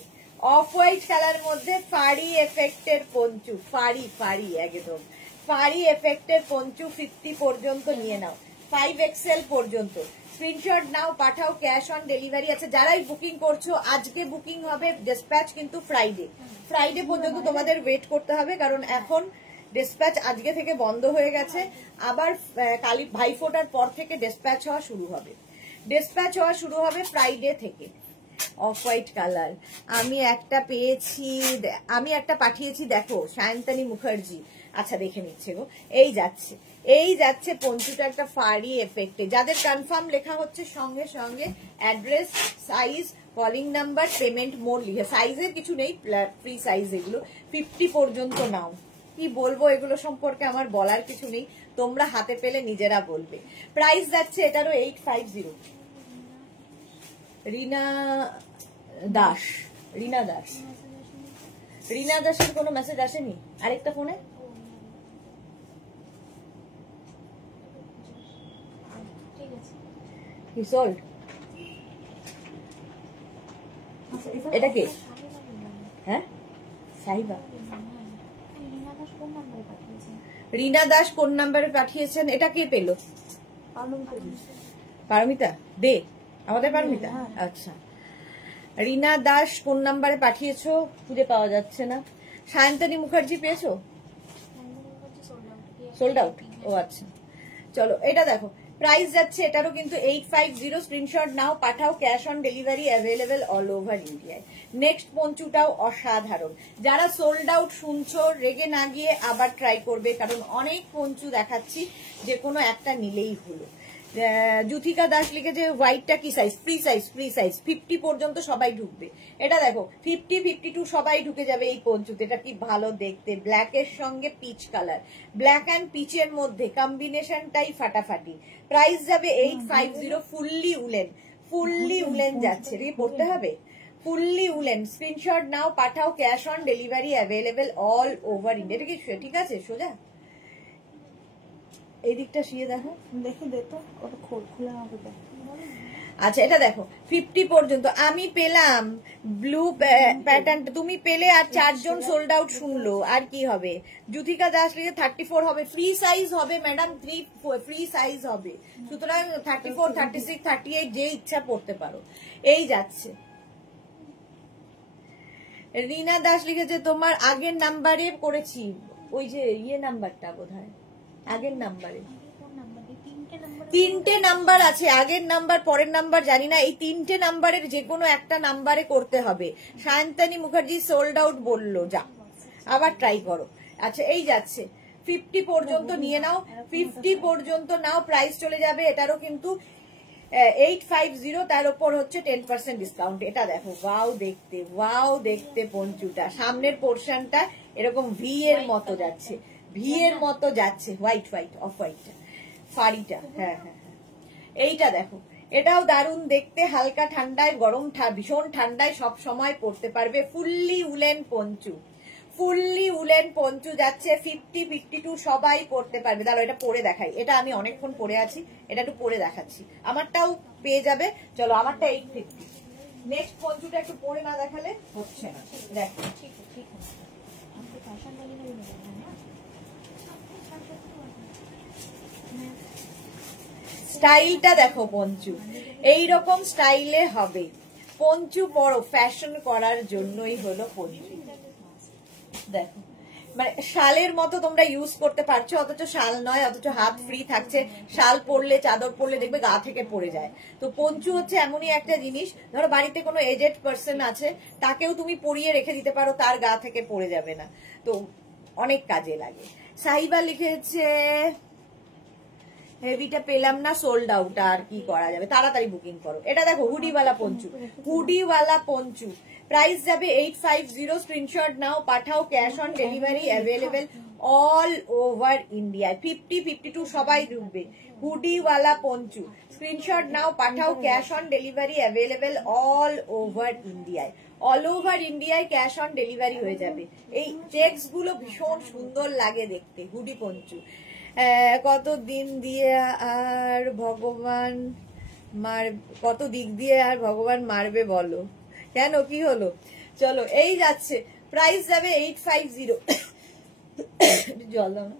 অফ হোয়াইট কালার মধ্যে ফাড়ি এফেক্টের পঞ্চু, ফাড়ি ফাড়ি একদম ফাড়ি এফেক্টের পঞ্চু 50 পর্যন্ত নিয়ে নাও, 5XL পর্যন্ত। স্ক্রিনশট নাও, পাঠাও, ক্যাশ অন ডেলিভারি। আচ্ছা যারাই বুকিং করছো, আজকে বুকিং হবে, ডিসপ্যাচ কিন্তু ফ্রাইডে পর্যন্ত তোমাদের ওয়েট করতে হবে, কারণ এখন ডিসপ্যাচ আজকে থেকে বন্ধ হয়ে গেছে, আবার কালী ভাইফোঁটার পর থেকে ডিসপ্যাচ হওয়া শুরু হবে। ডিসপ্যাচ হওয়া শুরু হবে ফ্রাইডে থেকে। অফ হোয়াইট কালার আমি একটা পেয়েছি, আমি একটা পাঠিয়েছি, দেখো সায়ন্তনী মুখার্জি। আচ্ছা দেখে নিচ্ছে গো, এই যাচ্ছে পঞ্চুটা একটা ফাড়ি এফেক্টে। যাদের কনফার্ম লেখা হচ্ছে সঙ্গে সঙ্গে address, size, calling number, payment mode লিখে, সাইজের কিছু নেই, ফ্রি সাইজ এগুলো। 50 পর্যন্ত নাও। কি বলবো এগুলো সম্পর্কে, আমার বলার কিছু নেই, তোমরা হাতে পেলে নিজেরা বলবে। প্রাইস যাচ্ছে এটারও 850। রীনা দাসের কোনো মেসেজ আসেনি? আরেকটা ফোনে সোল্ড। এটা কে? হ্যাঁ সাহিবা। রীনা দাস কোন নাম্বারে পাঠিয়েছেন? এটা কে পেল? পারমিতা দে, আমাদের পারমিতা। আচ্ছা রীনা দাস কোন নাম্বারে পাঠিয়েছো খুঁজে পাওয়া যাচ্ছে না। সায়ন্তনী মুখার্জি পেয়েছো? সোল্ড আউট, ও আচ্ছা। চলো এটা দেখো, প্রাইস যাচ্ছে এটারও কিন্তু 850। স্ক্রিনশট নাও, পাঠাও, cash on delivery available all over ইন্ডিয়ায়। নেক্সট পঞ্চুটাও অসাধারণ। যারা সোল্ড আউট শুনছো, রেগে না গিয়ে আবার ট্রাই করবে, কারণ অনেক পঞ্চু দেখাচ্ছি, যে কোনো একটা নিলেই হলো। জুথিকা দাস লিখেছে হোয়াইটটা কি সাইজ? ফ্রি সাইজ 50 পর্যন্ত সবাই ঢুকবে। এটা দেখো 50, 52 সবাই ঢুকে যাবে এই পঞ্চুতে। এটা কি ভালো দেখতে, ব্ল্যাকের সঙ্গে পিচ কালার, ব্ল্যাক অ্যান্ড পিচের মধ্যে কম্বিনেশনটাই ফাটাফাটি। প্রাইস যাবে 850। ফুললি উলেন যাচ্ছে, পড়তে হবে, ফুললি উলেন। স্ক্রিনশট নাও, পাঠাও, cash on delivery available all over India. এটা কি ঠিক আছে সোজা? এই দিকটা শুয়ে দেখো, দেখে দেখো ওটা খোলা হবে। আচ্ছা এটা দেখো 50 পর্যন্ত আমি পেলাম ব্লু প্যাটার্নটা, তুমি পেলে, আর 4 জন সোল্ড আউট শুনলো, আর কি হবে? জুথিকা দাস লিখে 34 হবে, ফ্রি সাইজ হবে ম্যাডাম, ফ্রি সাইজ হবে, সুতরাং 34, 36, 38 যে ইচ্ছা পড়তে পারো। এই যাচ্ছে। রীনা দাস লিখেছে তোমার আগের নাম্বারে করেছি, ওই যে ইয়ে নাম্বারটা বোধহয় আগের নাম্বারে। 3টে নাম্বার আছে, আগের নাম্বার পরের নাম্বার জানি না, এই 3টে নাম্বারের যে কোনো একটা নাম্বারে করতে হবে। সায়ন্তনী মুখার্জি সোল্ড আউট বললো, যা আবার ট্রাই করো। আচ্ছা এই যাচ্ছে 50 পর্যন্ত নিয়ে নাও, 50 পর্যন্ত নাও। প্রাইস চলে যাবে এটারও কিন্তু 850, তার উপর হচ্ছে 10% ডিসকাউন্ট। এটা দেখো ওয়াও দেখতে পঞ্চুটা, সামনের পোর্শনটা এরকম ভি এর মতো যাচ্ছে, হোয়াইট অফ হোয়াইটটা ফাড়িটা। হ্যাঁ এইটা দেখো, এটাও দারুণ দেখতে, হালকা ঠান্ডায়, গরম ভীষণ ঠান্ডায় সব সময় পড়তে পারবে। Fully woollen poncho, fully woollen poncho যাচ্ছে 50-52 সবাই পরতে পারবে। দাঁড়াও এটা পরে দেখাই, এটা আমি অনেকক্ষণ পরে আছি, এটা একটু পরে দেখাচ্ছি। আমারটাও পেয়ে যাবে, চলো আমারটা 850। নেক্সট পঞ্চুটা একটু পরে না দেখালে হচ্ছে না। দেখো স্টাইলটা দেখো, পঞ্চু এইরকম স্টাইলে হবে। পঞ্চু পরো, ফ্যাশন করার জন্যই হলো পঞ্চু। দেখো মানে শালের মতো তোমরা ইউজ করতে পারছো, অথচ শাল নয়, অথচ হাত ফ্রি থাকছে। শাল পরলে, চাদর পরলে দেখবে গা থেকে পড়ে যায়। তো পঞ্চু হচ্ছে এমনই একটা জিনিস, ধরো বাড়িতে কোনো এজেড পার্সন আছে, তাকেও তুমি পরিয়ে রেখে দিতে পারো, তার গা থেকে পড়ে যাবে না, তো অনেক কাজে লাগে। সাহিবা লিখেছে হেভিটা পেলাম না, সোল্ড আউট, আর কি করা যাবে, তাড়াতাড়ি বুকিং করো। এটা দেখো হুডিওয়ালা পঞ্চু, হুডিওয়ালা পঞ্চু, প্রাইস যাবে 850। স্ক্রিনশট নাও, পাঠাও, cash on delivery available all over ইন্ডিয়ায়। 50-52 সবাই ঢুকবে। হুডিওয়ালা পঞ্চু, স্ক্রিনশট নাও, পাঠাও, cash on delivery available all over ইন্ডিয়ায়। অল ওভার ইন্ডিয়ায় ক্যাশ অন ডেলিভারি হয়ে যাবে। এই চেকস গুলো ভীষণ সুন্দর লাগে দেখতে। হুডি পঞ্চু কত দিন দিয়ে আর ভগবান কত দিক দিয়ে আর ভগবান মারবে বলো, কেন কি হলো? চলো এই যাচ্ছে, প্রাইস যাবে 850। জল দাও না।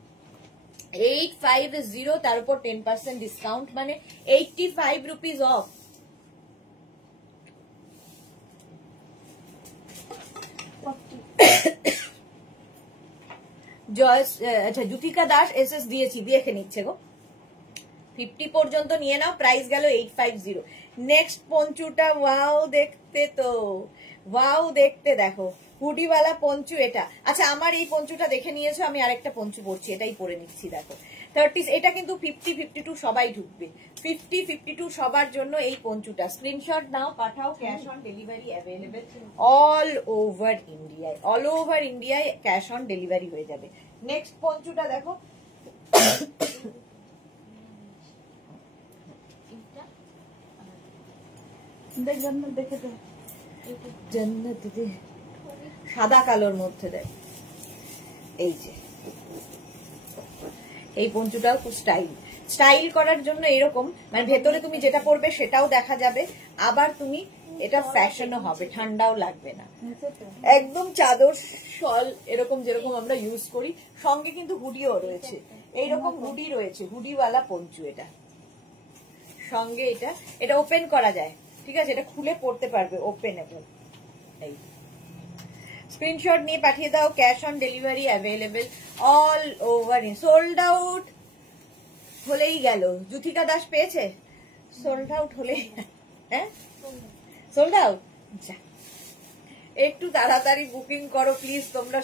850, তার উপর 10% ডিসকাউন্ট, মানে 85 রুপিস অফ। আচ্ছা জ্যোতিকা দাস এসএস দিয়েছি, দেখে নিচ্ছে গো। 50 পর্যন্ত নিয়ে নাও, প্রাইস গেল 850। নেক্সট পঞ্চুটা ওয়াও দেখতে, তো ওয়াও দেখতে, দেখো হুডিওয়ালা পঞ্চু এটা। আচ্ছা আমার এই পঞ্চুটা দেখে নিয়েছো, আমি আরেকটা পঞ্চু পরছি, এটাই পরে নিচ্ছি। দেখো 30, এটা কিন্তু 50-52 সবাই ঢুকবে। 50-52 সবার জন্য এই পঞ্চুটা। স্ক্রিনশট নাও, পাঠাও, cash on delivery available all over ইন্ডিয়ায়। অল ওভার ইন্ডিয়ায় ক্যাশ অন ডেলিভারি হয়ে যাবে। নেক্সট পঞ্চুটা দেখো, দেখে তো জান্নাত সাদা কালোর মধ্যে দেয়। এই যে এই পঞ্চুটাও খুব স্টাইল করার জন্য এরকম, মানে ভেতরে তুমি যেটা পরবে সেটাও দেখা যাবে, আবার তুমি এটা ফ্যাশনও হবে, ঠান্ডাও লাগবে না, একদম চাদর শল এরকম যেরকম আমরা ইউজ করি। সঙ্গে কিন্তু হুডিও রয়েছে, এইরকম হুডি রয়েছে, হুডিওয়ালা পঞ্চু এটা। সঙ্গে এটা ওপেন করা যায়, ঠিক আছে, এটা খুলে পড়তে পারবে, ওপেনেবল। এই স্ক্রিনশট নিয়ে পাঠিয়ে দাও, cash on delivery available all over. Sold out হলেই গেল। জ্যোতিকা দাস পেয়েছে, সোল্ড আউট হলেই, হ্যাঁ সোল্ড আউট। একটু তাড়াতাড়ি বুকিং করো প্লিজ তোমরা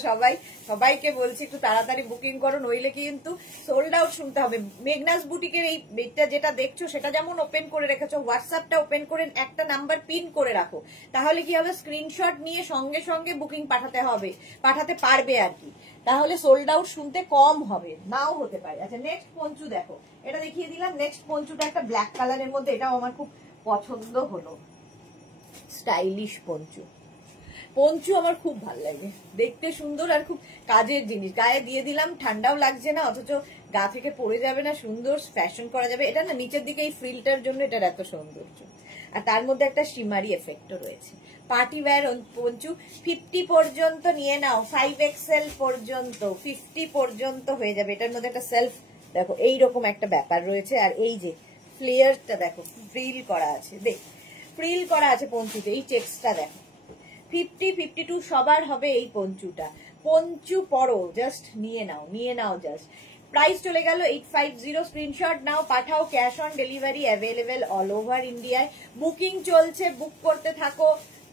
সবাইকে বলছি একটু তাড়াতাড়ি বুকিং করো, নইলে কিন্তু সোল্ড আউট শুনতে হবে। মেঘনাস বুটিকের এই বেডটা যেটা দেখছো সেটা যেমন ওপেন করে রেখেছো, হোয়াটসঅ্যাপটা ওপেন করে একটা নাম্বার পিন করে রাখো, তাহলে কি হবে স্ক্রিনশট নিয়ে সঙ্গে সঙ্গে বুকিং পাঠাতে পারবে আর কি, তাহলে সোল্ড আউট শুনতে কম হবে, নাও হতে পারে। আচ্ছা নেক্সট পঞ্চু দেখো, এটা দেখিয়ে দিলাম। নেক্সট পঞ্চুটা একটা ব্ল্যাক কালারের মধ্যে, এটাও আমার খুব পছন্দ হলো। স্টাইলিশ পঞ্চু আমার খুব ভালো লাগে, দেখতে সুন্দর আর খুব কাজের জিনিস। গায়ে দিয়ে দিলাম, ঠান্ডাও লাগছে না, অথচ গা থেকে পড়ে যাবে না, সুন্দর ফ্যাশন করা যাবে। এটা না নিচের দিকে এই ফ্রিলটার জন্য এটার এত সৌন্দর্য, আর তার মধ্যে একটা শিমারি এফেক্টও রয়েছে। পার্টি ওয়্যার পঞ্চু 50 পর্যন্ত নিয়ে নাও, 5XL পর্যন্ত, 50 পর্যন্ত হয়ে যাবে। এটার মধ্যে একটা সেলফ দেখো এইরকম একটা ব্যাপার রয়েছে, আর এই যে ফ্লেয়ারটা দেখো, ফ্রিল করা আছে, ফ্রিল করা আছে পঞ্চুতে, এই চেক্সটা দেখো। 50-52 সবার হবে এই পঞ্চুটা। পঞ্চু পরো, জাস্ট নিয়ে নাও জাস্ট। প্রাইস চলে গেল 850। স্ক্রিনশট নাও, পাঠাও, cash on delivery available all over ইন্ডিয়ায়। বুকিং চলছে, বুক করতে থাকো,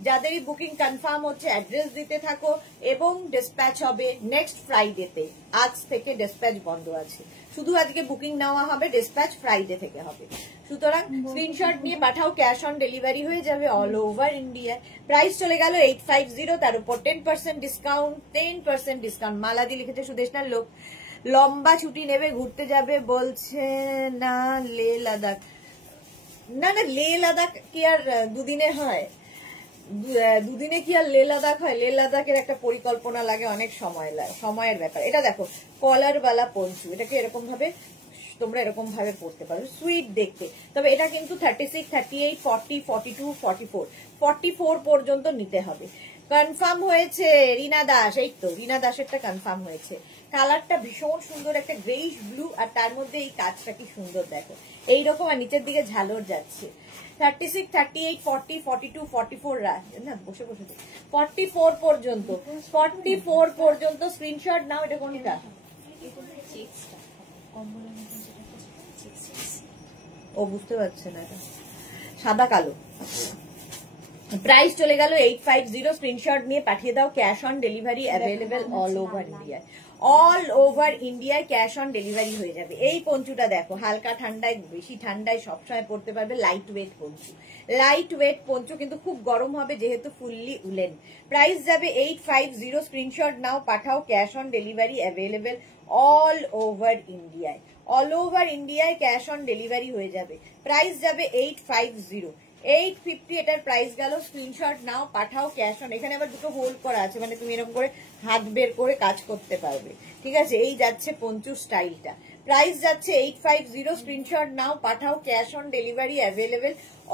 যাদেরই বুকিং কনফার্ম হচ্ছে অ্যাড্রেস দিতে থাকো, এবং ডিসপ্যাচ হবে নেক্সট ফ্রাইডেতে। আজ থেকে ডিসপ্যাচ বন্ধ আছে, শুধু আজকে বুকিং নেওয়া হবে, ডিসপ্যাচ ফ্রাইডে থেকে হবে। সুতরাং স্ক্রিনশট নিয়ে পাঠাও, ক্যাশ অন ডেলিভারি হয়ে যাবে অল ওভার ইন্ডিয়ায়। প্রাইস চলে গেল 850, তার উপর 10% ডিসকাউন্ট। মালাদি লিখেছে সুদেশনার লোক লম্বা ছুটি নেবে, ঘুরতে যাবে বলছে, না লে লাদাখ, না লে লাদাখ কি আর দুদিনে হয়? দুদিনে কি আর লে লাদাখ হয়? লে লাদাখের একটা পরিকল্পনা লাগে, অনেক সময়ের ব্যাপার। এটা দেখো কলারওয়ালা পঞ্চু, এটাকে এরকম ভাবে তোমরা এরকম ভাবে পড়তে পারো, সুইট দেখতে। তবে এটা কিন্তু 36, 38, 40, 42, 44, 44 পর্যন্ত নিতে হবে। কনফার্ম হয়েছে রিনা দাস, এই তো রিনা দাসেরটা কনফার্ম হয়েছে। কালারটা ভীষণ সুন্দর, একটা গ্রেইশ ব্লু, আর তার মধ্যে এই কাজটা কি সুন্দর দেখো, এইরকম, আর নিচের দিকে ঝালর যাচ্ছে। 36, 38, 40, 42, 44 না বসে বসে 44 পর্যন্ত, 44 পর্যন্ত স্ক্রিনশট নাও। এটা কোনটা? ও বুঝতে পারছে না, এটা সাদা কালো। প্রাইস চলে গেল 850, স্ক্রিনশট নিয়ে পাঠিয়ে দাও। Cash on delivery available all over ইন্ডিয়ায়, অল ওভার ইন্ডিয়ায় ক্যাশ অন ডেলিভারি হয়ে যাবে। এই পঞ্চুটা দেখো, হালকা ঠান্ডায়, বেশি ঠান্ডায় সবসময় পড়তে পারবে, light weight Panchu. Light weight Panchu, কিন্তু খুব গরম হবে যেহেতু ফুললি উলেন। প্রাইস যাবে 850, স্ক্রিনশট নাও, পাঠাও। Cash on delivery available all over ইন্ডিয়ায়, অল ওভার ইন্ডিয়ায় ক্যাশ অন ডেলিভারি হয়ে যাবে। প্রাইস যাবে 850, 850 এটার প্রাইস গেল। স্ক্রিনশট নাও, পাঠাও। ক্যাশ অন, এখানে আবার দুটো হোল্ড করা আছে, মানে তুমি এরকম করে হাত বের করে কাজ করতে পারবে, ঠিক আছে। এই যাচ্ছে পঞ্চু স্টাইলটা, প্রাইস যাচ্ছে 850, স্ক্রিনশট নাও, পাঠাও। Cash on delivery available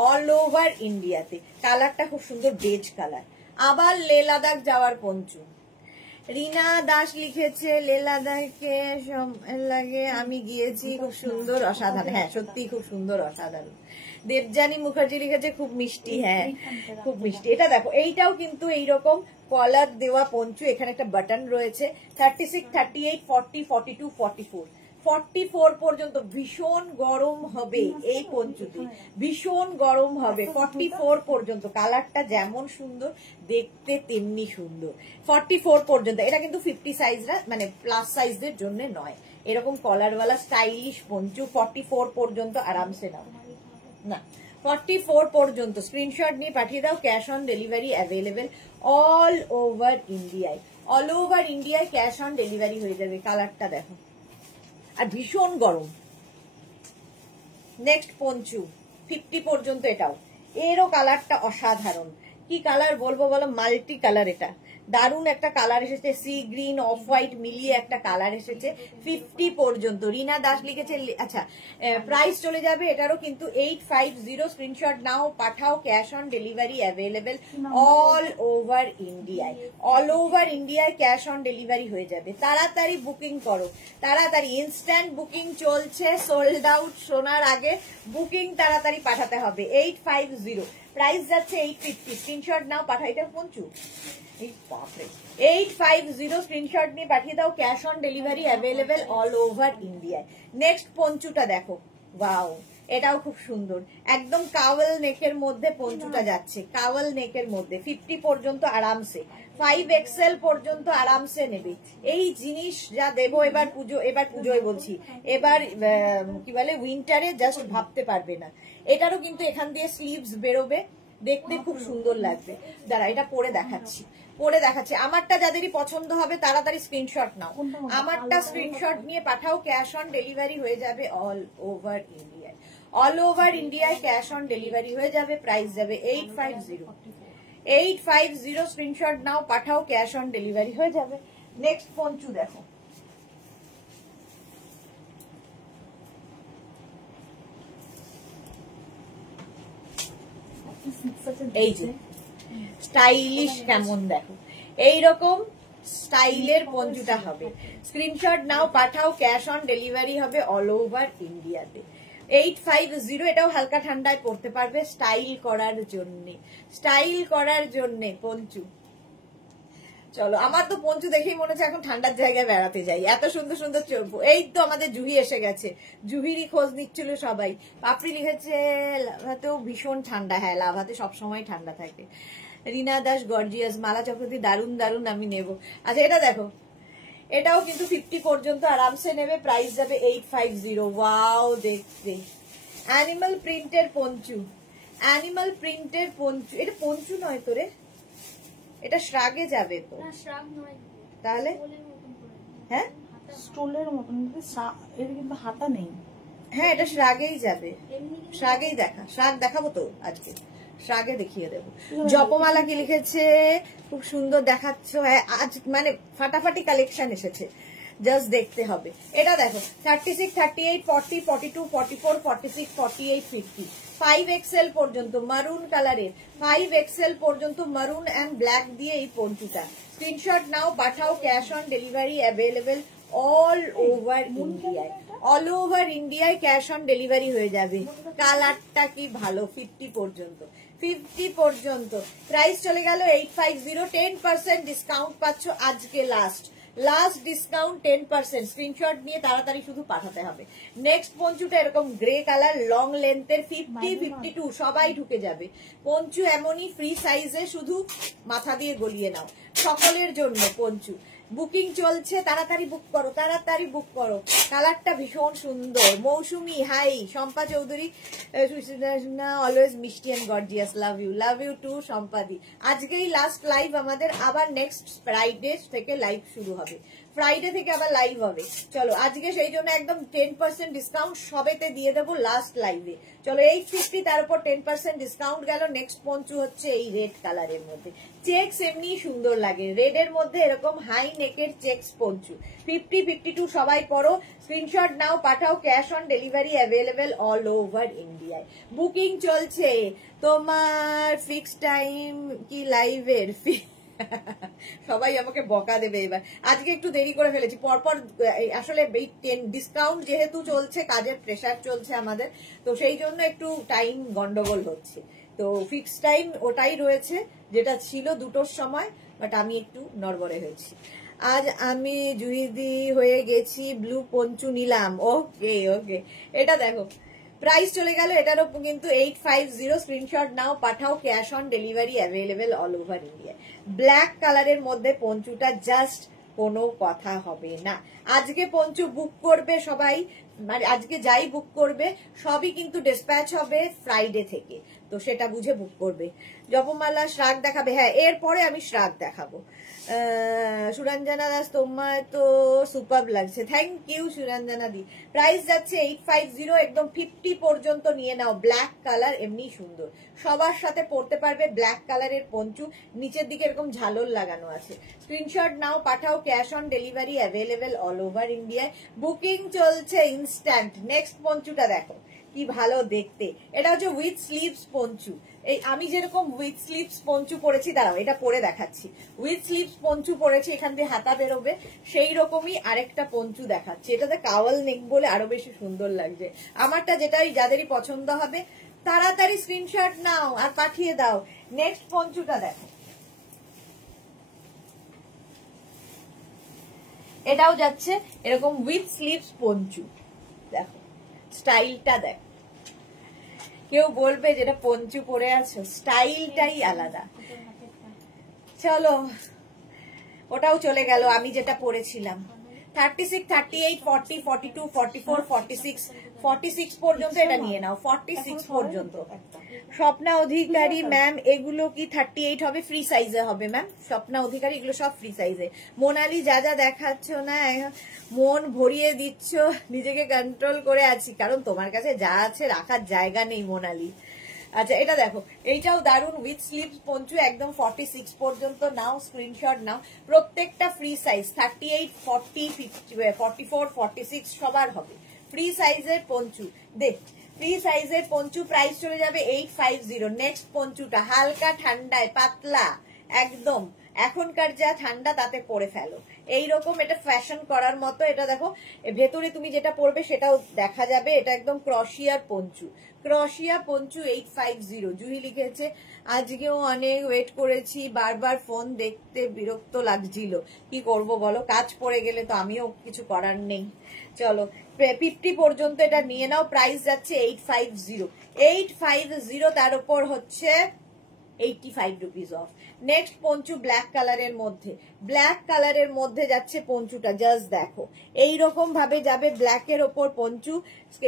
all over ইন্ডিয়াতে। কালারটা খুব সুন্দর, বেজ কালার। আবার লে লাদাখ যাওয়ার পঞ্চু। রিনা দাস লিখেছে লে লাদাখে লাগে, আমি গিয়েছি, খুব সুন্দর, অসাধারণ। হ্যাঁ সত্যি খুব সুন্দর, অসাধারণ। দেবজানী মুখার্জি লিখেছে খুব মিষ্টি, হ্যাঁ খুব মিষ্টি। এটা দেখো, এইটাও কিন্তু এইরকম কলার দেওয়া পঞ্চু, এখানে একটা বাটন রয়েছে। 36, 38, 40, 42, 44, 44 পর্যন্ত ভীষণ গরম হবে এই পঞ্চুতে, ভীষণ গরম হবে 44 পর্যন্ত। কালারটা যেমন সুন্দর দেখতে তেমনি সুন্দর। 44 পর্যন্ত, এটা কিন্তু 50 সাইজরা, মানে প্লাস সাইজদের জন্য নয়। এরকম কলারওয়ালা স্টাইলিশ পঞ্চু 44 পর্যন্ত আরামসে নাও না, 44 পর্যন্ত। স্ক্রিনশট নিয়ে পাঠিয়ে দাও। Cash on delivery available all over ইন্ডিয়ায়, অল ওভার ইন্ডিয়ায় ক্যাশ অন ডেলিভারি হয়ে যাবে। কালারটা দেখো, আর ভীষণ গরম। নেক্সট পঞ্চু 50 পর্যন্ত, এটাও, এরও কালারটা অসাধারণ। কি কালার বলবো বলো, মাল্টি কালার। এটা দারুণ একটা কালার এসেছে, সি গ্রিন অফ হোয়াইট মিলিয়ে একটা কালার এসেছে। 50 পর্যন্ত। রিনা দাস লিখেছে, আচ্ছা প্রাইস চলে যাবে এটারও কিন্তু 850, স্ক্রিনশট নাও, পাঠাও। Cash on delivery available all over ইন্ডিয়ায়, অল ওভার ইন্ডিয়ায় ক্যাশ অন ডেলিভারি হয়ে যাবে। তাড়াতাড়ি বুকিং করো, তাড়াতাড়ি, ইনস্ট্যান্ট বুকিং চলছে, সোল্ড আউট শোনার আগে বুকিং তাড়াতাড়ি পাঠাতে হবে। 850, প্রাইস যাচ্ছে 850, স্ক্রিনশট নাও, পাঠাও। এটা পঞ্চু 850, স্ক্রিনশট নিয়ে পাঠিয়ে দাও। Cash on delivery available all over ইন্ডিয়ায়। নেক্সট পঞ্চুটা দেখো, ওয়াও, এটাও খুব সুন্দর, একদম কাওয়াল নেকের মধ্যে পঞ্চুটা যাচ্ছে, কাওয়াল নেকের মধ্যে। 50 পর্যন্ত আরামসে, 5XL পর্যন্ত আরামসে নেবে। এই জিনিস যা দেবো এবার পুজোয় বলছি, এবার কি বলে উইন্টারে, জাস্ট ভাবতে পারবে না। এটারও কিন্তু এখান দিয়ে স্লিভস বেরোবে, দেখতে খুব সুন্দর লাগবে। দাঁড়া, এটা পরে দেখাচ্ছি, পরে দেখাচ্ছি। আমারটা যাদেরই পছন্দ হবে তাড়াতাড়ি স্ক্রিনশট নাও, আমারটা স্ক্রিনশট নিয়ে পাঠাও। ক্যাশ অন ডেলিভারি হয়ে যাবে অল ওভার ইন্ডিয়ায়, অল ওভার ইন্ডিয়ায় ক্যাশ অন ডেলিভারি হয়ে যাবে। প্রাইস যাবে 850, 850, স্ক্রিনশট নাও, পাঠাও। ক্যাশ অন ডেলিভারি হয়ে যাবে। নেক্সট পঞ্চু দেখো, এই যে স্টাইলিশ কেমন দেখো, এইরকম স্টাইলের পঞ্চুটা হবে। স্ক্রিনশট নাও, পাঠাও। ক্যাশ অন ডেলিভারি হবে অল ওভার ইন্ডিয়াতে। 850, এটাও হালকা ঠান্ডায় পড়তে পারবে, স্টাইল করার জন্যে, স্টাইল করার জন্যে পঞ্চু। চলো, আমার তো পঞ্চু দেখেই মনে হচ্ছে এখন ঠান্ডার জায়গায় বেড়াতে যাই, এত সুন্দর সুন্দর। এই তো আমাদের জুহি এসে গেছে, জুহিরই খোঁজ নিচ্ছিল সবাই। পাপড়ি লিখেছে লাভাতেও ভীষণ ঠান্ডা, হ্যাঁ লাভাতে সবসময় ঠান্ডা থাকে। রিনা দাস গর্জিয়াস, মালা চক্রবর্তী দারুন দারুন, আমি নেব। আচ্ছা এটা দেখো, এটাও কিন্তু 50 পর্যন্ত আরামসে নেবে। প্রাইস যাবে 850। ওয়াও, দেখতে অ্যানিমাল প্রিন্টের পঞ্চু, অ্যানিমাল প্রিন্টের পঞ্চু। এটা পঞ্চু নয় তো রে, এটা শ্রাগে যাবে তো, তাহলে হ্যাঁ স্টোলের মতন, এর কিন্তু হাতা নেই। হ্যাঁ এটা শ্রাগেই যাবে, শ্রাগেই দেখা, শ্রাগ দেখাবো তো আজকে, শ্রাগে দেখিয়ে দেবো। জপমালা কি লিখেছে, খুব সুন্দর দেখাচ্ছ। হ্যাঁ, আজ মানে ফাটাফাটি কালেকশন এসেছে, জাস্ট দেখতে হবে। এটা দেখো 36, 38, 40, 42, 44, 46, 48, 50, 5XL পর্যন্ত মারুন কালারের, 5XL পর্যন্ত মারুন অ্যান্ড ব্ল্যাক দিয়ে এই পঞ্চুটা। স্ক্রিনশট নাও, পাঠাও, cash on delivery available all over ইন্ডিয়ায়। অল ওভার ইন্ডিয়ায় ক্যাশ অন ডেলিভারি হয়ে যাবে। কালারটা কি ভালো, 50 পর্যন্ত, 50 পর্যন্ত। প্রাইস চলে গেল 850, 10% ডিসকাউন্ট পাচ্ছ আজকে। Last discount 10%। স্ক্রিনশট নিয়ে তাড়াতাড়ি শুধু পাঠাতে হবে। নেক্সট পঞ্চুটা এরকম গ্রে কালার, লং লেন্থের, 50, 52 সবাই ঢুকে যাবে। পঞ্চু এমনই ফ্রি সাইজে, শুধু মাথা দিয়ে গলিয়ে নাও। সকলের জন্য পঞ্চু বুকিং চলছে, তাড়াতাড়ি বুক করো, তাড়াতাড়ি বুক করো। কালারটা ভীষণ সুন্দর। মৌসুমি হাই, শম্পা চৌধুরী অলওয়েজ মিষ্টি and gorgeous, love you too Sampadi. আজকেই লাস্ট লাইভ আমাদের, আবার নেক্সট ফ্রাইডে থেকে লাইভ শুরু হবে, ফ্রাইডে থেকে আবার লাইভ হবে। চলো আজকে সেই জন্য একদম 10% ডিসকাউন্ট সবেতে দিয়ে দেবো লাস্ট লাইভে। চলো 850, তার উপর 10% ডিসকাউন্ট গেল। নেক্সট পঞ্চু হচ্ছে এই রেড কালারের মধ্যে, চেক্স এমনি সুন্দর লাগে, রেড এর মধ্যে এরকম হাই নেকের চেক্স পঞ্চু। 50, 52 সবাই পরো। স্ক্রিনশট নাও, পাঠাও, cash on delivery available all over ইন্ডিয়ায়। বুকিং চলছে। তোমার ফিক্স টাইম কি লাইভের? সবাই আমাকে বকা দেবে এবার, আজকে একটু দেরি করে ফেলেছি পরপর। আসলে ডিসকাউন্ট যেহেতু চলছে, কাজের প্রেসার চলছে আমাদের, তো সেই জন্য একটু টাইম গন্ডগোল হচ্ছে। তো ফিক্স টাইম ওটাই রয়েছে যেটা ছিল 2টোর সময়, বাট আমি একটু নড়বড়ে হয়েছি। আজ আমি জুহিদি হয়ে গেছি, ব্লু পঞ্চু নিলাম। ওকে ওকে, এটা দেখো প্রাইস চলে গেল এটারও কিন্তু 850। স্ক্রিনশট নাও, পাঠাও, cash on delivery available all over India. Black কালারের মধ্যে পঞ্চুটা, জাস্ট কোনো কথা হবে না। আজকে পঞ্চু বুক করবে সবাই, মানে আজকে যাই বুক করবে সবই কিন্তু ডিসপ্যাচ হবে ফ্রাইডে থেকে, তো সেটা বুঝে বুক করবে। জপমালা শ্রাগ দেখাবে? হ্যাঁ, এরপরে আমি শ্রাগ দেখাবো। সুরঞ্জনা দাস, তোমার তো সুপার লাগছে, থ্যাংক ইউ সুরঞ্জনা দি। প্রাইস যাচ্ছে 850, একদম 50 পর্যন্ত নিয়ে নাও। ব্ল্যাক কালার এমনি সুন্দর, সবার সাথে পরতে পারবে। ব্ল্যাক কালারের পঞ্চু, নিচের দিকে এরকম ঝালর লাগানো আছে। স্ক্রিনশট নাও, পাঠাও, cash on delivery available all over ইন্ডিয়ায়। বুকিং চলছে ইনস্ট্যান্ট। নেক্সট পঞ্চুটা দেখো কি ভালো দেখতে, এটা হচ্ছে উইথ স্লিভস পঞ্চু। এই আমি যেরকম উইথ স্লিভস পঞ্চু পরেছি, দাঁড়াও এটা পরে দেখাচ্ছি। উইথ স্লিভস পঞ্চু পরেছি, এখান দিয়ে হাতা বেরোবে, সেই রকমই আরেকটা পঞ্চু দেখাচ্ছি। এটাতে কাওয়াল নেক বলে আরো বেশি সুন্দর লাগছে আমারটা। যেটাই যাদেরই পছন্দ হবে তাড়াতাড়ি স্ক্রিনশট নাও আর পাঠিয়ে দাও। নেক্সট পঞ্চুটা দেখো, এটাও যাচ্ছে এরকম উইথ স্লিভস পঞ্চু। দেখো স্টাইলটা দেখ, কেউ বলবে যেটা পঞ্চু পরে আছো, স্টাইলটাই আলাদা। চলো ওটাও চলে গেল আমি যেটা পরেছিলাম। 36, 38, 40, 42, 44, 46, 46 পর্যন্ত এটা নিয়ে নাও। 46 পর্যন্ত। স্বপ্না অধিকারী ম্যাম, এগুলো কি 38 হবে? ফ্রি সাইজে হবে ম্যাম। স্বপ্না অধিকারী, এগুলো সব ফ্রি সাইজে। মোনালি, যা যা দেখাচ্ছ না, মন ভরিয়ে দিচ্ছ, নিজেকে কন্ট্রোল করে আছি, কারণ তোমার কাছে যা আছে রাখার জায়গা নেই মোনালি। আচ্ছা এটা দেখো, এইটাও দারুন, উইথ স্লিভস পঞ্চু, একদম 46 পর্যন্ত নাও। স্ক্রিনশট নাও, প্রত্যেকটা ফ্রি সাইজ। 38, 40, 44, 46 সবার হবে। ফ্রি সাইজের পঞ্চু দেখ, ফ্রি সাইজের পঞ্চু। প্রাইস চলে যাবে 850। নেক্সট পঞ্চুটা হালকা ঠান্ডায়, পাতলা একদম, এখনকার যা ঠান্ডা তাতে পরে ফেলো। এইরকম এটা ফ্যাশন করার মতো। এটা দেখো ভেতরে তুমি যেটা পরবে সেটাও দেখা যাবে। এটা একদম ক্রশিয়ার পঞ্চু, ক্রশিয়া পঞ্চু 850। জুহি লিখেছে আজকেও অনেক ওয়েট করেছি, বারবার ফোন দেখতে বিরক্ত লাগছিল, কি করব বলো, কাজ পড়ে গেলে তো আমিও কিছু করার নেই। চলো 50 পর্যন্ত এটা নিয়ে নাও। প্রাইস যাচ্ছে 850, 850, তার উপর হচ্ছে 85 rupees of. Next Panchu black কালারের মধ্যে, ব্ল্যাক কালারের মধ্যে যাচ্ছে পঞ্চুটা, জাস্ট দেখো এইরকম ভাবে যাবে ব্ল্যাকের ওপর পঞ্চু।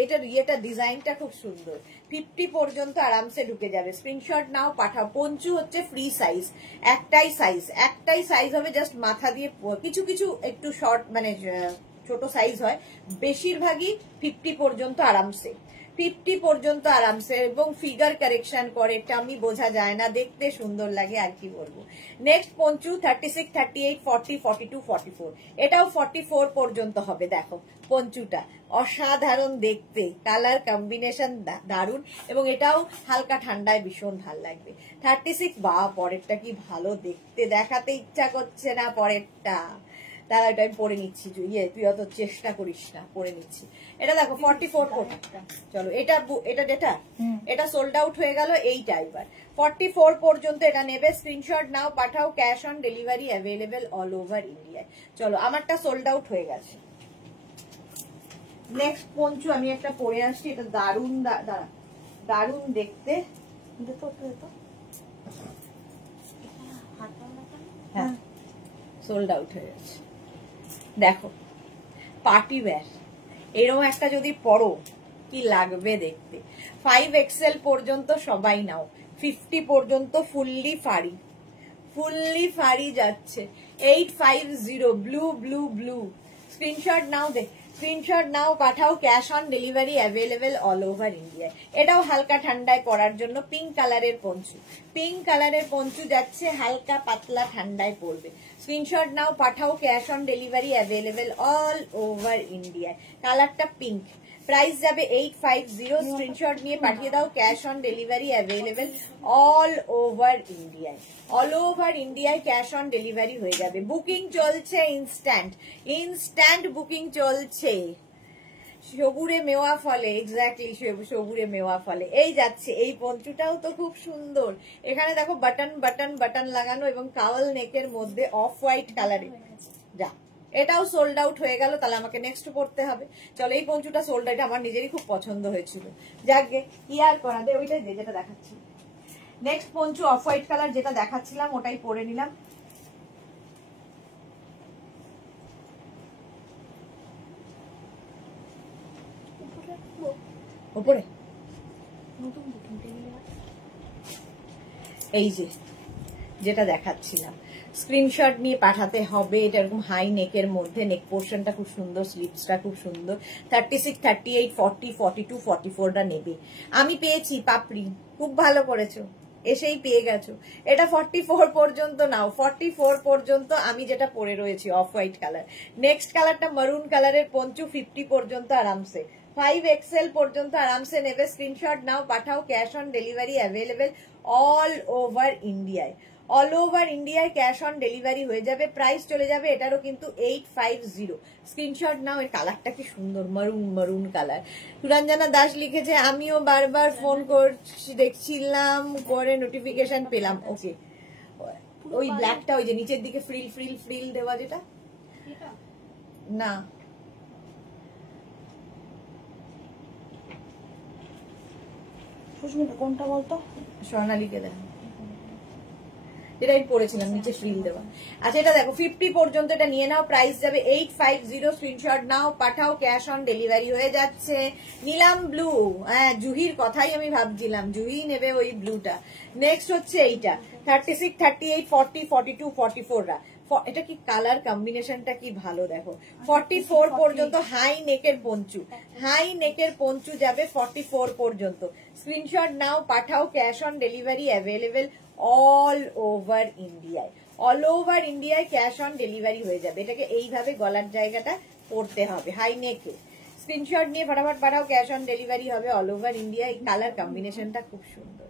এটার ইয়েটা ডিজাইনটা খুব সুন্দর। 50 পর্যন্ত আরামসে ঢুকে যাবে। স্ক্রিনশট নাও, পাঠাও। পঞ্চু হচ্ছে ফ্রি সাইজ, একটাই সাইজ হবে, জাস্ট মাথা দিয়ে। কিছু কিছু একটু শর্ট মানে ছোট সাইজ হয়, বেশিরভাগই 50 পর্যন্ত আরামসে। 50 পর্যন্ত আরামসে, এবং ফিগার কারেকশন করে, টামি বোঝা যায় না, দেখতে সুন্দর লাগে, আর কি বলবো। নেক্সট পঞ্চু 36, 38, 40, 42, 44, এটাও 44 পর্যন্ত হবে। দেখো পঞ্চুটা অসাধারণ দেখতে, কালার কম্বিনেশন দারুন, এবং এটাও হালকা ঠান্ডায় ভীষণ ভাল লাগবে। 36, বা পরেরটা কি ভালো দেখতে, দেখাতে ইচ্ছা করছে না পরেরটা, তারা এটা আমি পরে নিচ্ছি। তুই অত চেষ্টা করিস না, পরে নিচ্ছি। এটা দেখো 44 চলো, এটা যেটা এটা সোল্ড আউট হয়ে গেল। এইটা এবার 44 পর্যন্ত এটা নেবে, স্ক্রিনশট নাও, পাঠাও, cash on delivery available all over ইন্ডিয়ায়। চলো, আমারটা সোল্ড আউট হয়ে গেছে। নেক্সট পঞ্চু আমি একটা পরে আসছি, এটা দারুন, দারুন দেখতে। হ্যাঁ, সোল্ড আউট হয়ে গেছে। দেখো পার্টি ওয়্যার, এরকম একটা যদি পরো কি লাগবে দেখতে। 5XL পর্যন্ত সবাই নাও, 50 পর্যন্ত ফুললি ফাড়ি যাচ্ছে। 850 ব্লু স্ক্রিনশট নাও, স্ক্রিনশট নাও, পাঠাও, cash on delivery available all over India. এটাও হালকা ঠান্ডায় পরার জন্য পিঙ্ক কালারের পঞ্চু যাচ্ছে, হালকা পাতলা ঠান্ডায় পড়বে। স্ক্রিনশট নাও, পাঠাও, cash on delivery available all over ইন্ডিয়ায়। কালারটা পিঙ্ক, প্রাইস যাবে 850, স্ক্রিনশট নিয়ে পাঠিয়ে দাও, cash on delivery available all over ইন্ডিয়ায় ক্যাশ অন ডেলিভারি হয়ে যাবে। বুকিং চলছে, ইনস্ট্যান্ট বুকিং চলছে। সবুরে মেওয়া ফলে, এক্স্যাক্টলি সবুরে মেওয়া ফলে। এই যাচ্ছে, এই পঞ্চুটাও তো খুব সুন্দর। এখানে দেখো বাটন লাগানো, এবং কাওয়াল নেকের মধ্যে অফ হোয়াইট কালারে। যা, এটাও সোল্ড আউট হয়ে গেল, তাহলে আমাকে নেক্সট পড়তে হবে। চলো, এই পঞ্চুটা সোল্ড আউট, আমার নিজেরই খুব পছন্দ হয়েছিল। যাকে কি আর করা দে, ওইটাই যেটা দেখাচ্ছি। Next Panchu of white colour, যেটা দেখাচ্ছিলাম ওটাই পরে নিলাম। উপরে এই যেটা দেখাচ্ছিলাম, স্ক্রিনশট নিয়ে পাঠাতে হবে। এটা এরকম হাই নেকের মধ্যে, নেক পোর্শনটা খুব সুন্দর, স্লিভসটা খুব সুন্দর। 36, 38, 40, 42, 44টা নেবে। আমি পেয়েছি পাপড়ি, খুব ভালো করেছো, এসেই পেয়ে গেছো। এটা 44 পর্যন্ত নাও, 44 পর্যন্ত আমি যেটা পরে রয়েছি অফ হোয়াইট কালার। নেক্সট কালারটা মারুন কালারের পঞ্চু, 50 পর্যন্ত আরামসে, 5XL পর্যন্ত আরামসে নেবে। স্ক্রিনশট নাও, পাঠাও, cash on delivery available all over ইন্ডিয়ায় ক্যাশ অন ডেলিভারি হয়ে যাবে। প্রাইস চলে যাবে এটারও কিন্তু 850। স্ক্রিনশট নাও। এর কালারটা কি সুন্দর, মারুন কালার। সুরঞ্জনা দাস লিখেছে, আমিও বারবার ফোন করছি, দেখছিলাম, করে নোটিফিকেশন পেলাম। ওকে, ওই ব্ল্যাকটা, ওই যে নিচের দিকে ফ্রিল দেওয়া, যেটা না, কোনটা বলতো? স্বর্ণালীকে দেখ, যেটা আমি পড়েছিলাম, নিচে ফ্রিল দেওয়া। আচ্ছা, এটা দেখো 50 পর্যন্ত এটা নিয়ে নাও, প্রাইস যাবে 850। স্ক্রিনশট নাও, পাঠাও, ক্যাশ অন ডেলিভারি হয়ে যাচ্ছে। নিলাম ব্লু, হ্যাঁ, জুহির কথাই আমি ভাবছিলাম, জুহি নেবে ওই ব্লুটা। নেক্সট হচ্ছে এইটা 36, 38, 40, 42, 44রা। এটা কি কালার কম্বিনেশনটা কি ভালো, দেখো। 44 পর্যন্ত হাই নেকের পঞ্চু যাবে 44 পর্যন্ত। স্ক্রিনশট নাও, পাঠাও, cash on delivery available all over ইন্ডিয়ায় ক্যাশ অন ডেলিভারি হয়ে যাবে। এটাকে এইভাবে গলার জায়গাটা পড়তে হবে, হাই নেকে। স্ক্রিনশট নিয়ে ফটাফট পাঠাও, ক্যাশ অন ডেলিভারি হবে অল ওভার ইন্ডিয়া। এই কালার কম্বিনেশনটা খুব সুন্দর।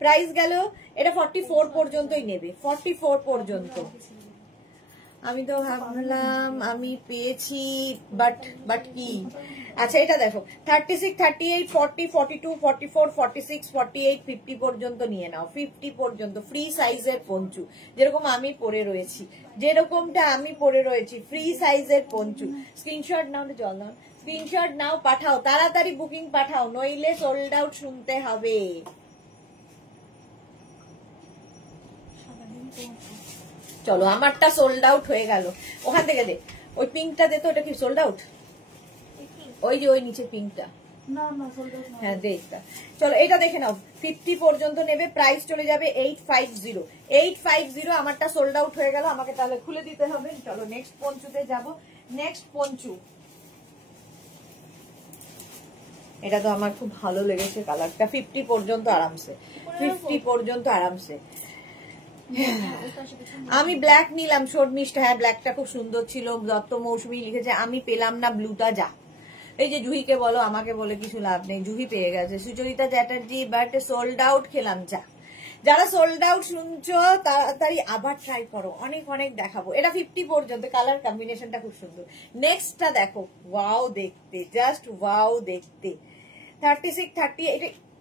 প্রাইস গেল, এটা 44 পর্যন্তই নেবে, 44 পর্যন্ত। আমি তো ভাবলাম আমি পেয়েছি, বাট কি। আচ্ছা, এটা দেখো 36, 38, 40, 42, 44, 46, 48, 50 পর্যন্ত নিয়ে নাও। 50 পর্যন্ত ফ্রি সাইজের পঞ্চু, যেরকম আমি পরে রয়েছি, ফ্রি সাইজের পঞ্চু। স্ক্রিনশট নাও, জল নাও, স্ক্রিনশট নাও, পাঠাও, তাড়াতাড়ি বুকিং পাঠাও, নইলে সোল্ড আউট শুনতে হবে। চলো, আমারটা সোল্ড আউট হয়ে গেল। ওখান থেকে দে, ওই পিঙ্কটা দে তো, ওটা কি সোল্ড আউট? ওই যে ওই নিচে পিঙ্কটা, হ্যাঁ দে এটা। চলো, এটা দেখে নাও, 50 পর্যন্ত নেবে, প্রাইস চলে যাবে 850। আমারটা সোল্ড আউট হয়ে গেল, আমাকে তাহলে খুলে দিতে হবে। চলো, নেক্সট পঞ্চুতে যাব। নেক্সট পঞ্চু এটা তো আমার খুব ভালো লেগেছে কালারটা। 50 পর্যন্ত আরামসে, 50 পর্যন্ত আরামসে। আমি ব্ল্যাক নিলাম শর্মিষ্ঠা। হ্যাঁ, ব্ল্যাকটা খুব সুন্দর ছিল। দত্ত মৌসুমী লিখেছে আমি পেলাম না ব্লুটা, যা। এই যে জুহিকে বলো, আমাকে বলে কিছু লাভ নেই, জুহি পেয়ে গেছে। Sucharita Chatterjee but sold out, খেলাম যা। যারা সোল্ড আউট শুনছো তাড়াতাড়ি আবার ট্রাই করো, অনেক অনেক দেখাবো। এটা 50 পর্যন্ত, কালার কম্বিনেশনটা খুব সুন্দর। নেক্সটটা দেখো, ওয়াও দেখতে, জাস্ট ওয়াও দেখতে। 36, 30,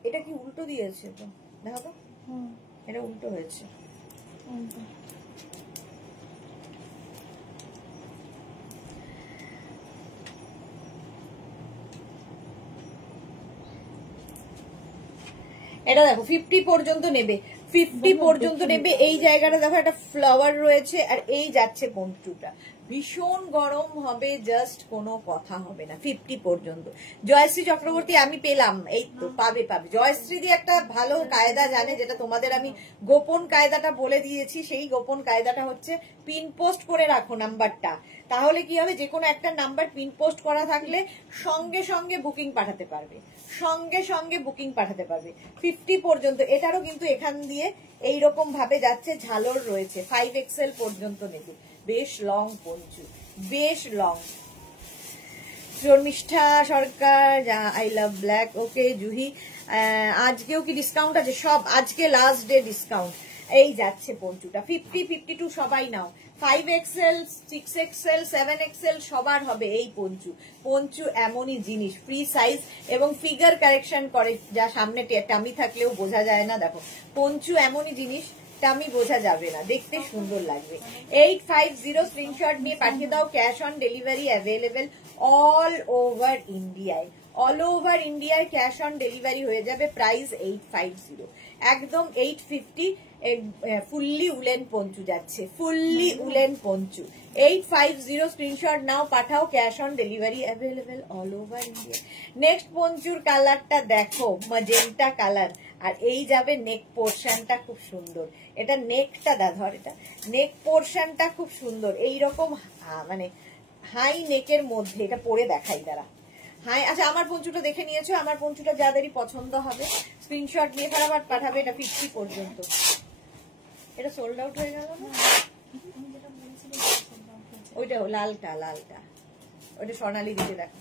এটা কি উল্টো দিয়েছে তো, দেখো তো, এটা উল্টো হয়েছে। এটা দেখো 50 পর্যন্ত নেবে, 50 পর্যন্ত নেবে। এই জায়গাটা দেখো একটা ফ্লাওয়ার রয়েছে, আর এই যাচ্ছে পঞ্চুটা। ভীষণ গরম হবে, জাস্ট কোনো কথা হবে না। 50 পর্যন্ত। জয়শ্রী চক্রবর্তী আমি পেলাম, এই তো পাবে। জয়শ্রী দিয়ে একটা ভালো কায়দা জানে, যেটা তোমাদের আমি গোপন কায়দাটা বলে দিয়েছি। সেই গোপন কায়দাটা হচ্ছে পিন পোস্ট করে রাখো নাম্বারটা। তাহলে কি হবে, যে কোনো একটা নাম্বার পিন পোস্ট করা থাকলে সঙ্গে সঙ্গে বুকিং পাঠাতে পারবে, সঙ্গে সঙ্গে বুকিং পাঠাতে পারবে। 50 পর্যন্ত। এটারও কিন্তু এখান দিয়ে এইরকম ভাবে যাচ্ছে, ঝালর রয়েছে। 5XL পর্যন্ত নেবে। বেশ লং পঞ্চু, বেশ long. Sharmistha Sarkar, I love black. Okay Juhi, আজকেও কি ডিসকাউন্ট আছে? সব আজকে লাস্ট ডে ডিসকাউন্ট। এই যাচ্ছে পঞ্চুটা। 50, 52 সবাই নাও। 5XL, 6XL, 7XL সবার হবে এই পঞ্চু। পঞ্চু এমনই জিনিস, ফ্রি সাইজ এবং ফিগার কারেকশন করে, যা সামনে টামি থাকলেও বোঝা যায় না। দেখো পঞ্চু এমনই জিনিস, টামি বোঝা যাবে না, দেখতে সুন্দর লাগবে। 850 স্ক্রিনশট নিয়ে পাঠিয়ে দাও। Cash on delivery available all over ইন্ডিয়ায়। অল ওভার ইন্ডিয়ায় ক্যাশ অন ডেলিভারি হয়ে যাবে। প্রাইস 850, একদম 850। ফুললি উলেন পঞ্চু যাচ্ছে, ফুললি উলেন পঞ্চু। 850 স্ক্রিনশট নাও, পাঠাও। Cash on delivery available all over India. Next পঞ্চুর কালারটা দেখো, ম্যাজেন্টা কালার। আর এই যাবে নেক পোর্শনটা, খুব সুন্দর। এটা নেকটা ধর, এটা নেক পোর্শনটা খুব সুন্দর। এইরকম মানে হাই নেকের মধ্যে এটা পরে দেখাই দাঁড়া। হাই, আচ্ছা আমার পঞ্চুটা দেখে নিয়েছো? আমার পঞ্চুটা যাদেরই পছন্দ হবে স্ক্রিনশট নিয়ে ফটাফট পাঠাবে। এটা 50 পর্যন্ত। এটা সোল্ড আউট হয়ে গেল না? ওইটা লালটা, লালটা ওইটা স্বর্ণালী দিতে দেখো,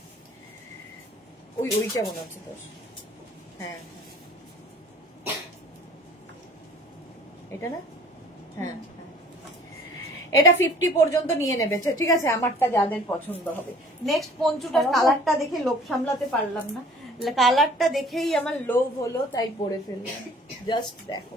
ওইটা মনে হচ্ছে তোর। হ্যাঁ এটা না, হ্যাঁ এটা 50 পর্যন্ত নিয়ে নেবে, ঠিক আছে? আমারটা যাদের পছন্দ হবে। নেক্সট পঞ্চুটার কালারটা দেখে লোভ সামলাতে পারলাম না, কালারটা দেখেই আমার লোভ হলো, তাই পরে ফেললাম। জাস্ট দেখো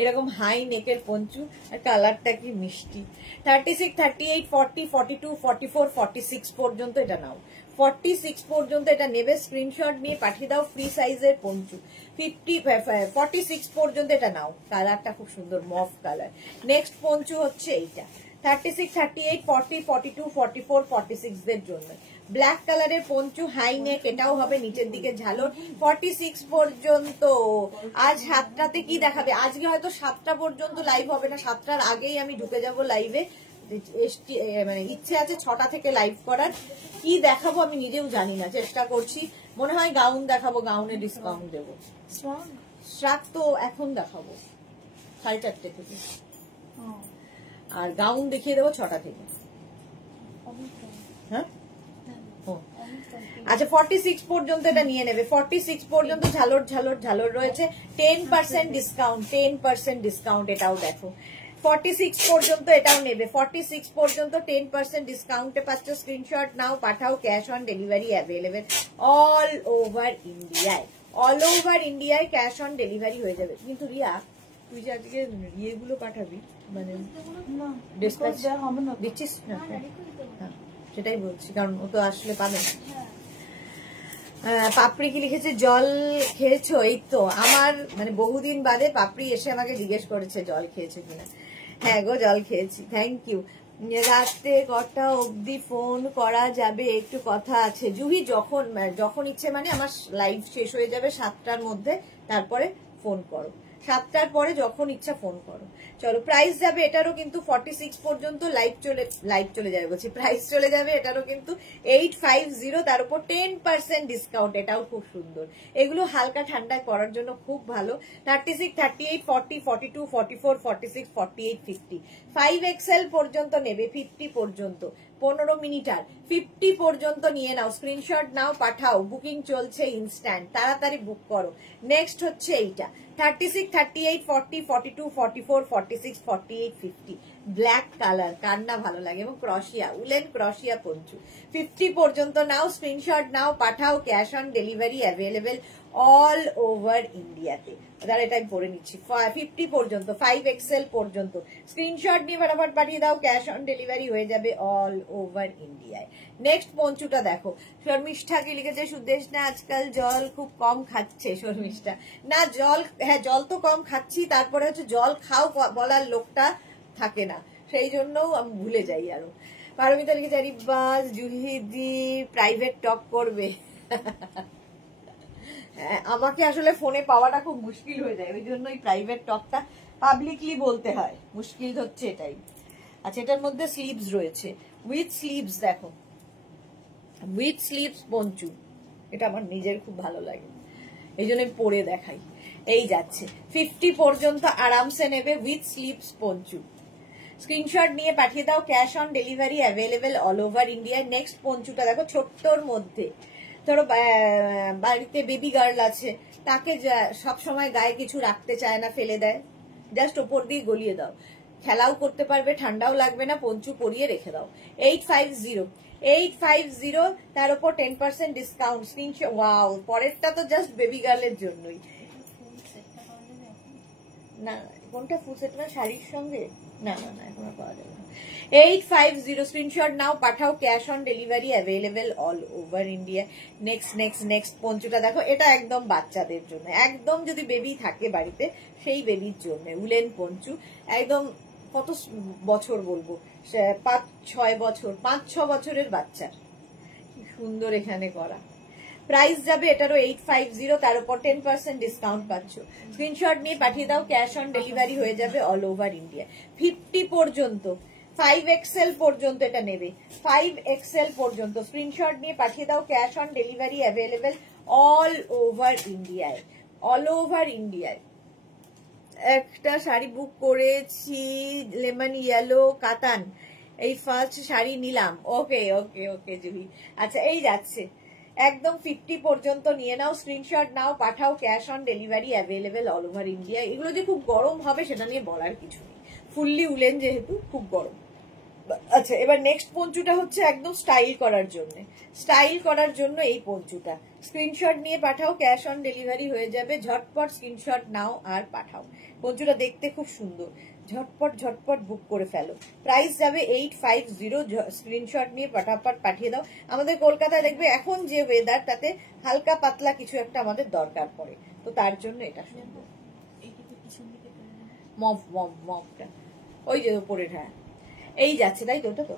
এরকম হাই নেকের পঞ্চু, আর কালারটা কি মিষ্টি। 36, 38, 40, 42, 44, 46 পর্যন্ত এটা নাও। 46 পর্যন্ত এটা নেবে, স্ক্রিনশট নিয়ে পাঠিয়ে দাও। ফ্রি সাইজের পঞ্চু। 46 পর্যন্ত এটা নাও। কালারটা খুব সুন্দর, মফ কালার। নেক্সট পঞ্চু হচ্ছে এইটা। 36, 38, 40, 42, 44, 46 দের জন্য ব্ল্যাক কালারের পঞ্চু, হাই নেক, এটাও হবে নিচের দিকে ঝালর। 46 পর্যন্ত। আজ 7টাতে কি দেখাবে? আজকে হয়তো 7টা পর্যন্ত লাইভ হবে না, 7টার আগেই আমি ঢুকে যাব লাইভে। মানে ইচ্ছে আছে 6টা থেকে লাইভ করার। কি দেখাবো আমি নিজেও জানি না, চেষ্টা করছি। মনে হয় গাউন দেখাবো, গাউনে ডিসকাউন্ট দেবো। শ্রাক তো এখন দেখাবো 4:30 থেকে, আর গাউন দেখিয়ে দেবো 6টা থেকে। হ্যাঁ আচ্ছা 46 পর্যন্ত এটা নিয়ে নেবে। 46 পর্যন্ত ঝালর ঝালর ঝালর রয়েছে। 10% ডিসকাউন্ট, 10% ডিসকাউন্ট। এটাও দেখো 46 পর্যন্ত এটাও নেবে। 46 পর্যন্ত 10% ডিসকাউন্টে পাচ্ছ। স্ক্রিনশট নাও, পাঠাও। Cash on delivery available all over ইন্ডিয়ায়। অল ওভার ইন্ডিয়ায় ক্যাশ অন ডেলিভারি হয়ে যাবে। কিন্তু রিয়া, তুই যে আজকে ইয়েগুলো পাঠাবি, মানে দিচ্ছিস না? হ্যাঁ সেটাই বলছি, কারণ ও তো আসলে পাবে না। পাপড়ি কি লিখেছে, জল খেয়েছো? এই তো আমার মানে বহুদিন বাদে পাপড়ি এসে আমাকে জিজ্ঞেস করেছে জল খেয়েছো কিনা। হ্যাঁ গো, জল খেয়েছি, থ্যাংক ইউ। রাতে কটা অবধি ফোন করা যাবে? একটু কথা আছে। জুহি যখন ইচ্ছে, মানে আমার লাইভ শেষ হয়ে যাবে 7টার মধ্যে, তারপরে ফোন করো। 7টার পরে যখন ইচ্ছা ফোন করো। চলো প্রাইস যাবে এটারও কিন্তু 46 পর্যন্ত লাইভ চলে যাবে বলছি, প্রাইস চলে যাবে এটারও কিন্তু 850, তার উপর 10% ডিসকাউন্ট। এটাও খুব সুন্দর, এগুলো হালকা ঠান্ডা করার জন্য খুব ভালো। 36, 38, 40, 42, 44, 46, 48, 50, 5XL পর্যন্ত নেবে, 50 পর্যন্ত, 15 মিনিটার 50 পর্যন্ত নিয়ে নাও, স্ক্রিনশট নাও, পাঠাও, বুকিং চলছে ইনস্ট্যান্ট, তাড়াতাড়ি বুক করো। নেক্সট হচ্ছে এইটা 36, 38, 40, 42, 44, 46, 48, 50, ব্ল্যাক কালার, কার না ভালো লাগে, এবং ক্রশিয়া, উলেন ক্রশিয়া পঞ্চু, 50 পর্যন্ত নাও, স্ক্রিনশট নাও, পাঠাও, cash on delivery available all over ইন্ডিয়াতে। তাহলে এটা আমি পরে নিচ্ছি, 50 পর্যন্ত, 5XL পর্যন্ত, স্ক্রিনশট নিয়ে ফটাফট পাঠিয়ে দাও, ক্যাশ অন ডেলিভারি হয়ে যাবে অল ওভার ইন্ডিয়ায়। নেক্সট পঞ্চুটা দেখো, শর্মিষ্ঠাকে লিখেছে সুদেশ না আজকাল জল খুব কম খাচ্ছে। শর্মিষ্ঠা না, জল, হ্যাঁ জল তো কম খাচ্ছি, তারপরে হচ্ছে জল খাও বলার লোকটা থাকে না, সেই জন্যও আমি ভুলে যাই আরো। পারমিতা লিখেছে রিবাস জুহিদি প্রাইভেট টক করবে। আমাকে আসলে ফোনে পাওয়াটা খুব মুশকিল হয়ে যায়, ওই জন্যই প্রাইভেট টকটা পাবলিকলি বলতে হয়, মুশকিল হচ্ছে এটাই। আচ্ছা, এটার মধ্যে স্লিভস রয়েছে, উইথ স্লিভস, দেখো উইথ স্লিভস পঞ্চু, এটা আমার নিজের খুব ভালো লাগে, এই জন্য পরে দেখাই। এই যাচ্ছে 50 পর্যন্ত আরামসে নেবে, উইথ স্লিভস পঞ্চু, স্ক্রিনশট নিয়ে পাঠিয়ে দাও, cash on delivery available all over India. Next পঞ্চুটা দেখো, ছোট্টর মধ্যে, ধরো বাড়িতে বেবি গার্ল আছে, তাকে সবসময় গায়ে কিছু রাখতে চায় না, ফেলে দেয়, জাস্ট ওপর দিয়ে গলিয়ে দাও, খেলাও করতে পারবে, ঠান্ডাও লাগবে না, পঞ্চু পরিয়ে রেখে দাও। 850, তার উপর 10% ডিসকাউন্ট, স্ক্রিনশট। ওয়াও, পরেরটা তো জাস্ট বেবি গার্লের জন্যই। না কোনটা ফুল সেট না শাড়ির সঙ্গে, না না না এখন পাওয়া যাবে না। 850, স্ক্রিনশট নাও, পাঠাও, cash on delivery available all over India. Next পঞ্চুটা দেখো, এটা একদম বাচ্চাদের জন্য, একদম যদি বেবি থাকে বাড়িতে সেই বেবির জন্য, উলেন পঞ্চু, একদম কত বছর বলবো, 5-6 বছর, 5-6 বছরের বাচ্চার, সুন্দর এখানে করা। প্রাইস যাবে এটারও 850, তার উপর 10% ডিসকাউন্ট পাচ্ছ, স্ক্রিনশট নিয়ে পাঠিয়ে দাও, ক্যাশ অন ডেলিভারি হয়ে যাবে অল ওভার ইন্ডিয়া। 50 পর্যন্ত, 5XL পর্যন্ত এটা নেবে, 5XL পর্যন্ত, স্ক্রিনশট নিয়ে পাঠিয়ে দাও, cash on delivery available all over ইন্ডিয়ায়, অল ওভার ইন্ডিয়ায়। একটা শাড়ি বুক করেছি, লেমন ইয়েলো কাতান, এই ফার্স্ট শাড়ি নিলাম। ওকে ওকে ওকে জুহি, আচ্ছা এই যাচ্ছে একদম 50 পর্যন্ত নিয়ে নাও, স্ক্রিনশট নাও, পাঠাও, cash on delivery available all over India. এগুলো যে খুব গরম হবে সেটা নিয়ে বলার কিছু নেই, ফুললি উলেন যেহেতু খুব গরম। আচ্ছা, এবার নেক্সট পঞ্চুটা হচ্ছে একদম স্টাইল করার জন্য এই পঞ্চুটা, স্ক্রিনশট নিয়ে পাঠাও, ক্যাশ অন ডেলিভারি হয়ে যাবে, ঝটপট স্ক্রিনশট নাও আর পাঠাও। পঞ্চুটা দেখতে খুব সুন্দর, ঝটপট বুক করে ফেলো। প্রাইস যাবে 850, স্ক্রিনশট নিয়ে ফটাফট পাঠিয়ে দাও। আমাদের কলকাতায় দেখবে এখন যে ওয়েদার, তাতে হালকা পাতলা কিছু একটা আমাদের দরকার পড়ে, তো তার জন্য এটা সুন্দর। মফটা ওই যে উপরে, হ্যাঁ এই যাচ্ছে, তাই তো, ওটা তো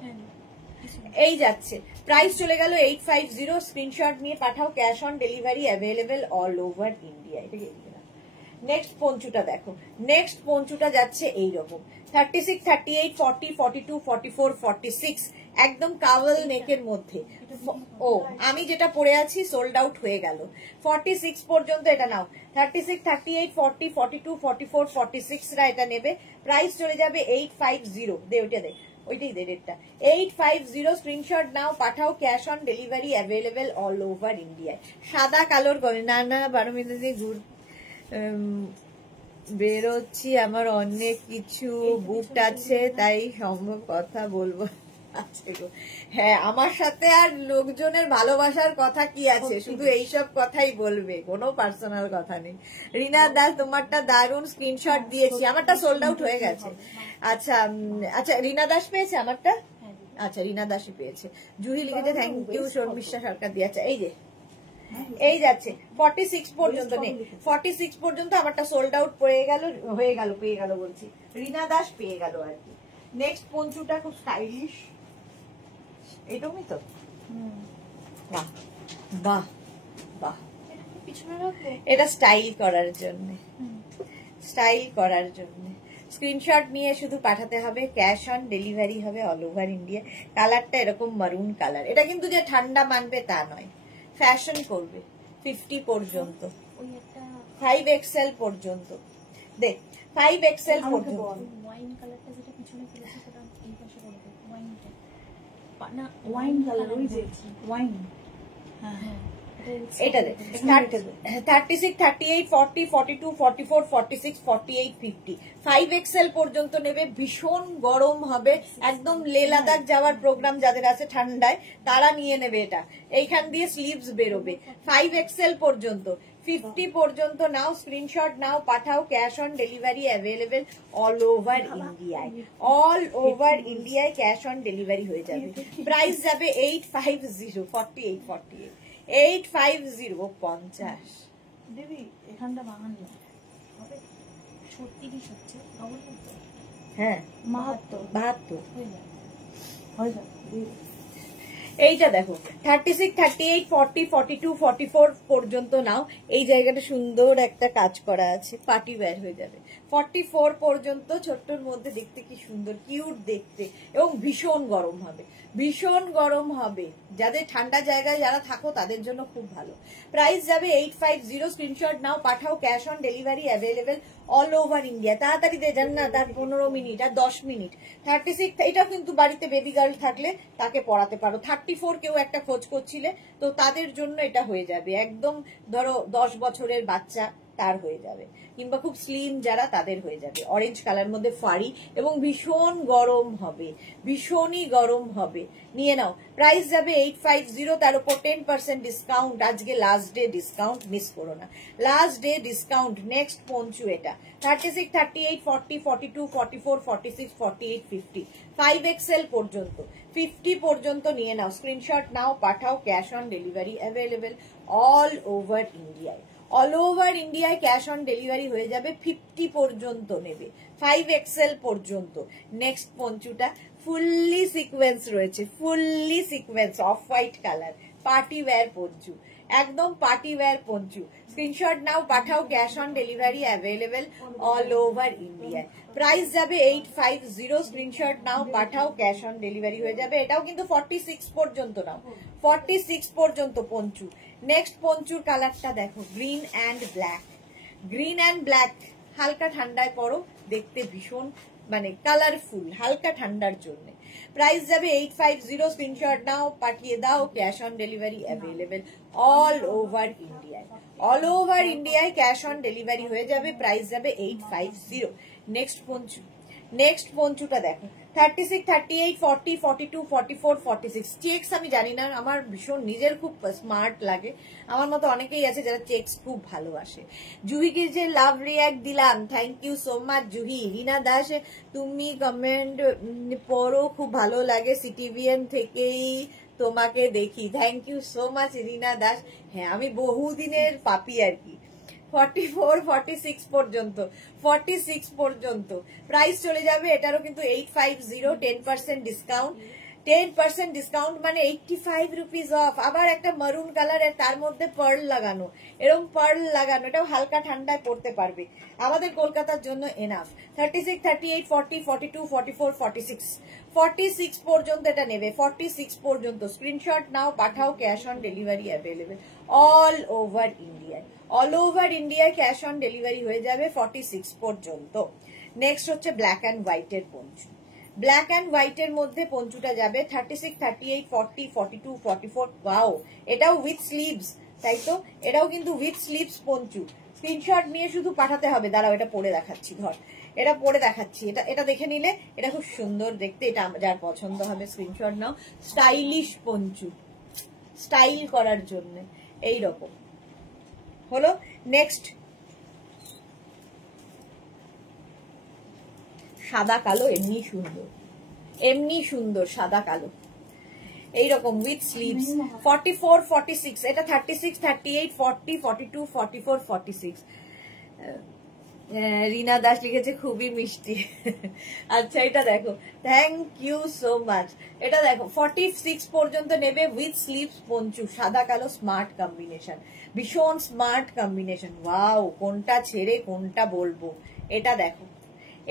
এই যাচ্ছে। প্রাইস চলে গেল 850, স্ক্রিনশট নিয়ে পাঠাও, cash on delivery available all over India. এটা নেক্সট পঞ্চুটা দেখো, নেক্সট পঞ্চুটা যাচ্ছে এইরকম 36, 38, 40, 42, 44, 46, একদম কাওয়াল নেকের মধ্যে। ও আমি যেটা পরে আছি সোল্ড আউট হয়ে গেল, 46 পর্যন্ত এটা নাও, 36, 38, 40, 42, 44, 46 রা এটা নেবে। প্রাইস চলে যাবে 850, দে ওইটা দে, ওইটাই দে রেটটা, 850, স্ক্রিনশট নাও, পাঠাও, cash on delivery available all over ইন্ডিয়ায়। সাদা কালোর গয়না, না না 12 মিনিটে বেরোচ্ছি, আমার অনেক কিছু বুক আছে, তাই সম্ভব কথা বলবো। হ্যাঁ, আমার সাথে আর লোকজনের ভালোবাসার কথা কি আছে, শুধু এইসব কথাই বলবে, কোনো পার্সোনাল কথা নেই। রিনা দাস, তোমারটা দারুণ, স্ক্রিনশট দিয়েছি, আমারটা সোল্ড আউট হয়ে গেছে। আচ্ছা আচ্ছা, রিনা দাস পেয়েছে আমারটা, আচ্ছা রিনা দাসই পেয়েছে। জুহি লিখেছে থ্যাংক ইউ, শর্মিষ্ঠা সরকার দিয়েছে। এই যে এই যাচ্ছে 46 পর্যন্ত নেই, 46 পর্যন্ত আমারটা সোল্ড আউট পেয়ে গেল বলছি, রিনা দাস পেয়ে গেল আর কি। নেক্সট পঞ্চুটা খুব স্টাইলিশ, এরকমই তো, বাহ বাহ বাহ, এটা স্টাইল করার জন্য, স্টাইল করার জন্য। স্ক্রিনশট নিয়ে শুধু পাঠাতে হবে, ক্যাশ অন ডেলিভারি হবে অল ওভার ইন্ডিয়া। কালারটা এরকম মারুন কালার, এটা কিন্তু যে ঠান্ডা মানবে তা নয়, ফ্যাশন করবে। 50 পর্যন্ত, 5XL পর্যন্ত, দেখ 5XL পর্যন্ত। ওয়াইন কালারটা যেটা পিছনে ফেলেছে সেটা এই পাশে করে দে, ওয়াইনটা না, ওয়াইন কালার, ওই যে ওয়াইন। হ্যাঁ এটা দে 36, 38, 40, 42, 44, 46, 48, 50। 5XL পর্যন্ত নেবে। ভীষণ গরম হবে, একদম লে লাদাখ যাওয়ার প্রোগ্রাম যাদের আছে ঠান্ডায় তারা নিয়ে নেবে এটা। এইখান দিয়ে স্লিভস বেরোবে। 5XL পর্যন্ত, 50 পর্যন্ত নাও, স্ক্রিনশট নাও, পাঠাও, cash on delivery available all over ইন্ডিয়ায়। অল ওভার ইন্ডিয়ায় ক্যাশ অন ডেলিভারি হয়ে যাবে। প্রাইস যাবে 850, 48, 48, 850, 50। দেবী এখানটা বাঙালি হবে 36 হচ্ছে, হ্যাঁ 72 হয়ে যাবে। এইটা দেখো 36, 38, 40, 42, 44 পর্যন্ত নাও। এই জায়গাটা সুন্দর একটা কাজ করা আছে, পার্টি ওয়্যার হয়ে যাবে। 44 পর্যন্ত ছোট্টর মধ্যে দেখতে কি সুন্দর, কিউট দেখতে, এবং ভীষণ গরম হবে, ভীষণ গরম হবে। যাদের ঠান্ডা জায়গায় যারা থাকো তাদের জন্য খুব ভালো। প্রাইস যাবে 850, স্ক্রিনশট নাও, পাঠাও, cash on delivery available all over India. তাড়াতাড়ি দে যান না, তার 15 মিনিট আর 10 মিনিট। 36, এটাও কিন্তু বাড়িতে বেবি গার্ল থাকলে তাকে পড়াতে পারো। 34 কেউ একটা খোঁজ করছিলে তো তাদের জন্য এটা হয়ে যাবে, একদম ধরো 10 বছরের বাচ্চা তার হয়ে যাবে, কিংবা খুব স্লিম যারা তাদের হয়ে যাবে। অরেঞ্জ কালার মধ্যে ফাড়ি এবং ভীষণ গরম হবে, ভীষণই গরম হবে। নিয়ে নাও। প্রাইস যাবে 850, তার উপর 10% ডিসকাউন্ট। আজকে লাস্ট ডে ডিসকাউন্ট, মিস করো না, last day discount. Next Panchu এটা 36, 38, 40, 42, 44, 46, 48, 50। 5XL পর্যন্ত, 50 পর্যন্ত নিয়ে নাও, স্ক্রিনশট নাও, পাঠাও, cash on delivery available all over ইন্ডিয়ায়। অল ওভার ইন্ডিয়ায় ক্যাশ অন ডেলিভারি হয়ে যাবে। 50 পর্যন্ত নেবে, 5XL পর্যন্ত। নেক্সট পঞ্চুটা ফুললি সিকোয়েন্স রয়েছে, fully sequence, off white colour, party wear poncho, একদম পার্টি ওয়্যার পঞ্চু। স্ক্রিনশট নাও, পাঠাও, cash on delivery available all over ইন্ডিয়ায়। প্রাইস যাবে 850, স্ক্রিনশট নাও, পাঠাও, ক্যাশ অন ডেলিভারি হয়ে যাবে। এটাও কিন্তু 46 পর্যন্ত নাও, 46 পর্যন্ত পঞ্চু। নেক্সট পঞ্চুর কালারটা দেখো, green and black. Green and black, হালকা ঠান্ডায় পরো, দেখতে ভীষণ মানে কালারফুল, হালকা ঠান্ডার জন্য। প্রাইস যাবে 850, স্ক্রিনশট নাও, পাঠিয়ে দাও, cash on delivery available all over ইন্ডিয়ায়। অল ওভার ইন্ডিয়ায় ক্যাশ অন ডেলিভারি হয়ে যাবে। প্রাইস যাবে 850। নেক্সট পঞ্চু, নেক্সট পঞ্চুটা দেখো 36, 38, 40, 42, 44, 46। চেক্স আমি জানি না, আমার ভীষণ নিজের খুব স্মার্ট লাগে। আমার মতো অনেকেই আছে যারা চেক্স খুব ভালোবাসে। জুহিকে যে লাভ রিয়াক্ট দিলাম, thank you so much Juhi. Rina Das, তুমি কমেন্ট পড়ো, খুব ভালো লাগে, সিটিভিএন থেকেই তোমাকে দেখি। থ্যাংক ইউ সো মাচ রিনা দাস। হ্যাঁ, আমি বহুদিনের পাপি আর কি। 44, 46 পর্যন্ত, 46 পর্যন্ত প্রাইস চলে যাবে। এটারও কিন্তু 850, 10% ডিসকাউন্ট। 10% ডিসকাউন্ট মানে 85 রুপিস অফ। আবার একটা মারুন কালার, তার মধ্যে পার্ল লাগানো, এরকম পার্ল লাগানো, এটাও হালকা ঠান্ডায় পড়তে পারবে। আমাদের কলকাতার জন্য এনাফ। 36, 38, 40, 42, 44, 46, 46 পর্যন্ত এটা নেবে। 46 পর্যন্ত স্ক্রিনশট নাও, পাঠাও, cash on delivery available all over ইন্ডিয়ায়। অল ওভার ইন্ডিয়ায় ক্যাশ অন ডেলিভারি হয়ে যাবে 46 পর্যন্ত। নেক্সট হচ্ছে ব্ল্যাক অ্যান্ড হোয়াইটের পঞ্চু। ব্ল্যাক অ্যান্ড হোয়াইটের মধ্যে পঞ্চুটা যাবে 36, 38, 40, 42, 44। ওয়াও, এটাও উইথ স্লিভস, তাই তো? এটাও কিন্তু উইথ স্লিভস পঞ্চু। স্ক্রিনশট নিয়ে শুধু পাঠাতে হবে। দাঁড়াও, এটা পরে দেখাচ্ছি, ধর এটা পরে দেখাচ্ছি। এটা দেখে নিলে এটা খুব সুন্দর দেখতে, এটা যার পছন্দ হবে স্ক্রিনশট নাও। স্টাইলিশ পঞ্চু, স্টাইল করার জন্য এইরকম হলো। নেক্সট সাদা কালো, এমনি সুন্দর, এমনি সুন্দর সাদা কালো, এইরকম উইথ স্লিভস। 44, 46, এটা 36, 38, 40, 42, 44, 46। রিনা দাস লিখেছে খুবই মিষ্টি। আচ্ছা এটা দেখো, থ্যাংক ইউ সো মাচ। এটা দেখো 46 পর্যন্ত নেবে উইথ স্লিভস পঞ্চু, সাদা কালো স্মার্ট কম্বিনেশন, ভীষণ স্মার্ট কম্বিনেশন। ওয়াও, কোনটা ছেড়ে কোনটা বলবো। এটা দেখো,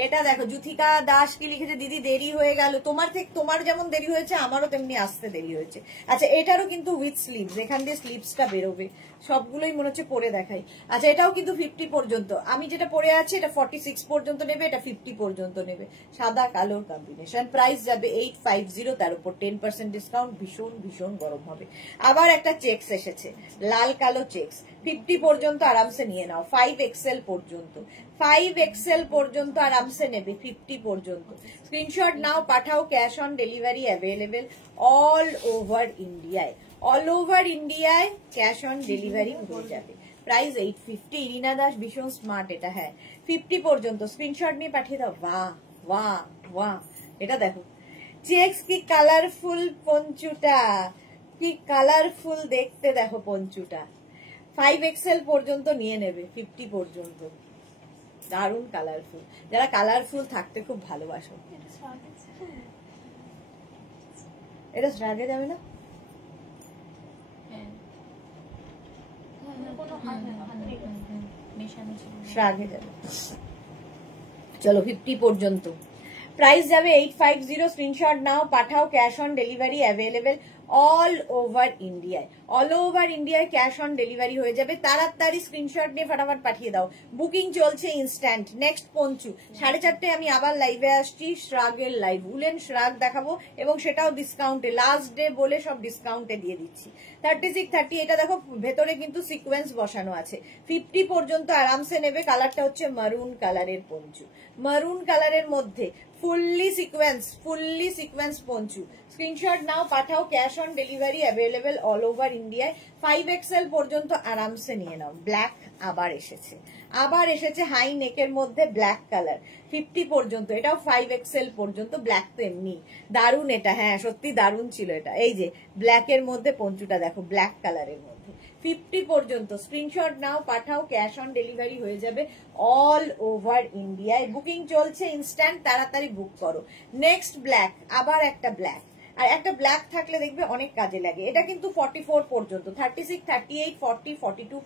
এটা দেখো, যুথিকা দাস কি লিখেছে, দিদি দেরি হয়ে গেল। তোমার যেমন দেরি হয়েছে আমারও তেমনি আসতে দেরি হয়েছে। আচ্ছা এটারও কিন্তু উইথ স্লিভস, এখান দিয়ে স্লিভসটা বেরোবে। সবগুলোই মনে হচ্ছে পরে দেখাই। আচ্ছা এটাও কিন্তু 50 পর্যন্ত, আমি যেটা পরে আছি এটা 46 পর্যন্ত নেবে, এটা 50 পর্যন্ত নেবে, সাদা কালোর কম্বিনেশন। প্রাইস যাবে 850, তার উপর 10% ডিসকাউন্ট। ভীষণ ভীষণ গরম হবে। আবার একটা চেকস এসেছে, লাল কালো চেকস, 50 পর্যন্ত আরামসে নিয়ে নাও, 5XL পর্যন্ত, 5XL পর্যন্ত আরামসে নেবে, 50 পর্যন্ত। স্ক্রিনশট নাও, পাঠাও, cash on delivery available all over ইন্ডিয়ায়। অল ওভার ইন্ডিয়ায় ক্যাশ অন ডেলিভারি হয়ে যাবে। প্রাইস 850। রিনা দাস ভীষণ স্মার্ট এটা, হ্যাঁ 50 পর্যন্ত। স্ক্রিনশট নিয়ে পাঠিয়ে দাও। বাহ বাহ বাহ, এটা দেখো চেকস, কি কালারফুল পঞ্চুটা, কি কালারফুল দেখতে, দেখো পঞ্চুটা। 5XL পর্যন্ত নিয়ে নেবে, 50 পর্যন্ত। দারুণ কালারফুল, যারা কালারফুল থাকতে খুব ভালোবাসো। এটা শ্রাগে যাবে না? শ্রাগে যাবে। চলো 50 পর্যন্ত। প্রাইস যাবে 850। স্ক্রিনশট নাও, পাঠাও, cash on delivery available all over ইন্ডিয়ায়। অল ওভার ইন্ডিয়ায় ক্যাশ অন ডেলিভারি হয়ে যাবে। তাড়াতাড়ি স্ক্রিনশট নিয়ে ফটাফট পাঠিয়ে দাও, বুকিং চলছে ইনস্ট্যান্ট। নেক্সট পঞ্চু 4:30 আমি আবার লাইভে আসছি, শ্রাগের লাইভ, উলেন শ্রাগ দেখাবো, এবং সেটাও ডিসকাউন্টে, লাস্ট ডে বলে সব ডিসকাউন্টে দিয়ে দিচ্ছি। 36, 30, এটা দেখো ভেতরে কিন্তু সিকোয়েন্স বসানো আছে, 50 পর্যন্ত আরামসে নেবে। কালারটা হচ্ছে মারুন কালারের পঞ্চু, মারুন কালারের মধ্যে ফুললি সিকোয়েন্স পঞ্চু। স্ক্রিনশট নাও, পাঠাও, cash on delivery available all over ইন্ডিয়ায়। 5XL পর্যন্ত আরামসে নিয়ে নাও। ব্ল্যাক আবার এসেছে হাই নেকের মধ্যে ব্ল্যাক কালার, 50 পর্যন্ত, এটাও 5XL পর্যন্ত। ব্ল্যাক তো এমনি দারুন এটা, হ্যাঁ সত্যি দারুন ছিল এটা। এই যে ব্ল্যাকের মধ্যে পঞ্চুটা দেখো, ব্ল্যাক কালারের মধ্যে, 50 পর্যন্ত। স্ক্রিনশট নাও, পাঠাও, ক্যাশ অন ডেলিভারি হয়ে যাবে অল ওভার ইন্ডিয়ায়। বুকিং চলছে ইনস্ট্যান্ট, তাড়াতাড়ি বুক করো। নেক্সট ব্ল্যাক, আবার একটা ব্ল্যাক, আর একটা ব্ল্যাক থাকলে দেখবে অনেক কাজে লাগে। এটা কিন্তু 44 পর্যন্ত, 36, 38, 40, 42,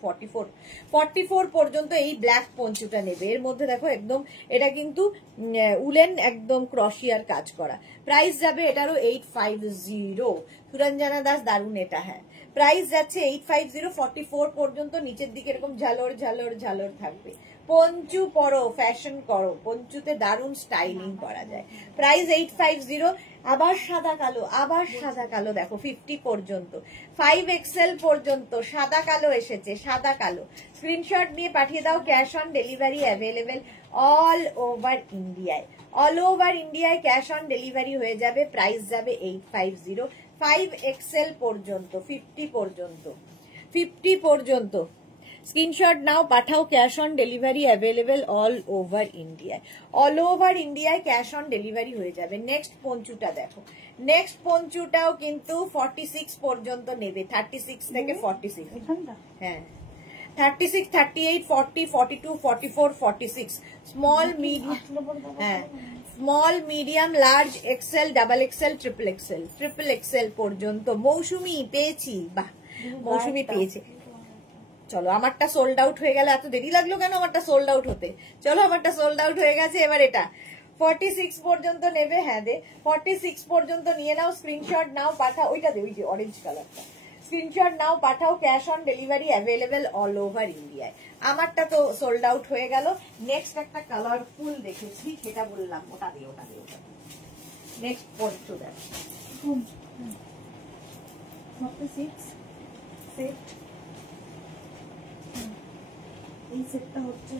44 পর্যন্ত এই ব্ল্যাক পঞ্চুটা নেবে। এর মধ্যে দেখো একদম, এটা কিন্তু উলেন একদম ক্রশিয়ার কাজ করা। প্রাইস যাবে এটারও 850। সুরঞ্জনা দাস দারুন এটা, হ্যাঁ প্রাইস যাচ্ছে 850। 44 পর্যন্ত, নিচের দিকে এরকম ঝালর ঝালর ঝালর থাকবে। পঞ্চু পরো, ফ্যাশন করো, পঞ্চুতে দারুণ স্টাইলিং করা যায়। প্রাইস 850। আবার সাদা কালো দেখো, 50 পর্যন্ত, 5XL পর্যন্ত সাদা কালো এসেছে, সাদা কালো। স্ক্রিনশট নিয়ে পাঠিয়ে দাও, cash on delivery available all over ইন্ডিয়ায়। অল ওভার ইন্ডিয়ায় ক্যাশ অন ডেলিভারি হয়ে যাবে। প্রাইস যাবে 850। 5XL পর্যন্ত, 50 পর্যন্ত। স্ক্রিনশট নাও, পাঠাও, cash on delivery available all over ইন্ডিয়ায়। অল ওভার ইন্ডিয়ায় ক্যাশ অন ডেলিভারি হয়ে যাবে। নেক্সট পঞ্চুটা দেখো, নেক্সট পঞ্চুটাও কিন্তু 46 পর্যন্ত নেবে, 36 থেকে 46, হ্যাঁ 36, 38, 40, 42, 44, 46, স্মল মিডিয়াম, হ্যাঁ small medium large Excel, double XL, triple Excel পর্যন্ত। মৌসুমি পেয়েছি, বাহ মৌসুমি পেয়েছে। চলো আমারটা সোল্ড আউট হয়ে গেল, এত দেরি লাগলো কেন আমারটা সোল্ড আউট হতে? চলো আমারটা সোল্ড আউট হয়ে গেছে। এবার এটা 46 পর্যন্ত নেবে, হ্যাঁ দে 46 পর্যন্ত নিয়ে নাও। স্ক্রিনশট নাও, পাঠাও, ওইটা দে, ওই যে অরেঞ্জ কালারটা। স্ক্রিনশট নাও, পাঠাও, cash on delivery available all over ইন্ডিয়ায়। আমারটা তো সোল্ড আউট হয়ে গেল। নেক্সট একটা কালারফুল দেখেছি, সেটা বললাম, ওটা দে। নেক্সট পঞ্চু দেখ, 46 সেট, এই সেটটা হচ্ছে,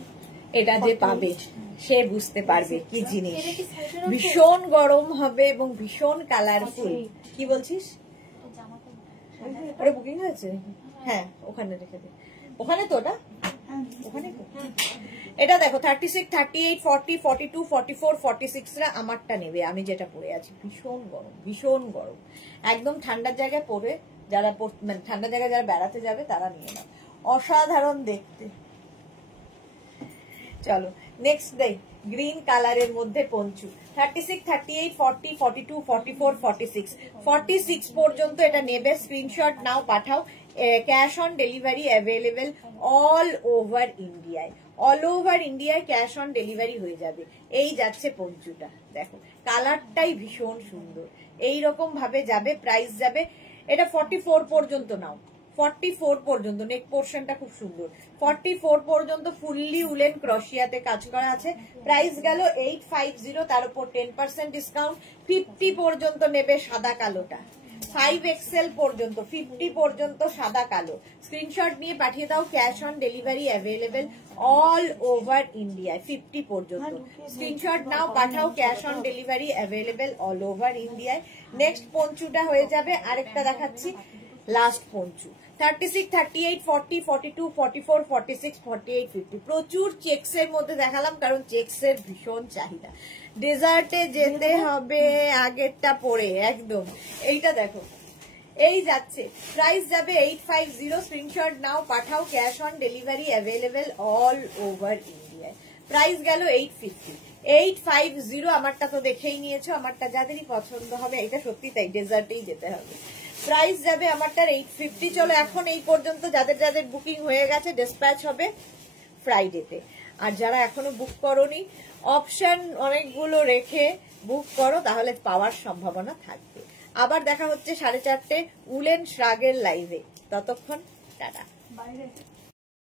এটা যে পাবে সে বুঝতে পারবে কি জিনিস। ভীষণ গরম হবে এবং ভীষণ কালারফুল। কি বলছিস? ওটা বুকিং হয়েছে? হ্যাঁ ওখানে রেখে দে, ওখানে তো ওটা, ওখানে তো। এটা দেখো 36, 38, 40, 42, 44, 46 রা আমারটা নেবে, আমি যেটা পরে আছি। ভীষণ গরম, একদম ঠান্ডার জায়গায় পরে, যারা মানে ঠান্ডার জায়গায় যারা বেড়াতে যাবে তারা নিয়ে নাও। অসাধারণ দেখতে। চলো নেক্সট ডে গ্রিন কালারের মধ্যে পঞ্চু 36, 38, 40, 42, 44, 46 46 পর্যন্ত এটা নেবে। স্ক্রিনশট নাও, পাঠাও। Cash on delivery available all over ইন্ডিয়ায়। অল ওভার ইন্ডিয়ায় ক্যাশ অন ডেলিভারি হয়ে যাবে। এই যাচ্ছে পঞ্চুটা, দেখো কালারটাই ভীষণ সুন্দর। এই রকম ভাবে যাবে, প্রাইস যাবে। এটা 44 পর্যন্ত নাও, 44 পর্যন্ত। নেক পোর্শনটা খুব সুন্দর। 44 পর্যন্ত ফুললি উলেন ক্রোশিয়াতে কাজ করা আছে। প্রাইস গেল 850, তার উপর 10% ডিসকাউন্ট। 50 পর্যন্ত নেবে সাদা কালোটা, 5XL পর্যন্ত, 50 পর্যন্ত সাদা কালো। স্ক্রিনশট নিয়ে পাঠিয়ে দাও। Cash on delivery available all over ইন্ডিয়ায় 50 পর্যন্ত। স্ক্রিনশট নাও, পাঠাও। Cash on delivery available all over ইন্ডিয়ায়। নেক্সট পঞ্চুটা হয়ে যাবে, আরেকটা দেখাচ্ছি, লাস্ট পঞ্চু 36, 38, 40, 42, 44, 46, 48, 50 প্রচুর চেক্সের মধ্যে দেখালাম কারণ চেক্সের ভীষণ চাহিদা। ডেজার্টে যেতে হবে আগেরটা পরে একদম। এইটা দেখো, এই যাচ্ছে, প্রাইস যাবে 850। স্ক্রিনশট নাও, পাঠাও। Cash on delivery available all over ইন্ডিয়ায়। প্রাইস গেল 850, 850। আমারটা তো দেখেই নিয়েছো, আমারটা যাদেরই পছন্দ হবে, এটা সত্যি তাই, ডেজার্টেই যেতে হবে। প্রাইস যাবে আমারটার 850। চলো এখন এই পর্যন্ত যাদের যাদের বুকিং হয়ে গেছে ডিসপ্যাচ হবে ফ্রাইডেতে। আর যারা এখনো বুক করোনি, অপশন অনেকগুলো রেখে বুক করো, তাহলে পাওয়ার সম্ভাবনা থাকবে। আবার দেখা হচ্ছে 4:30 উলেন শ্রাগের লাইভে। ততক্ষণ টাটা। বাইরে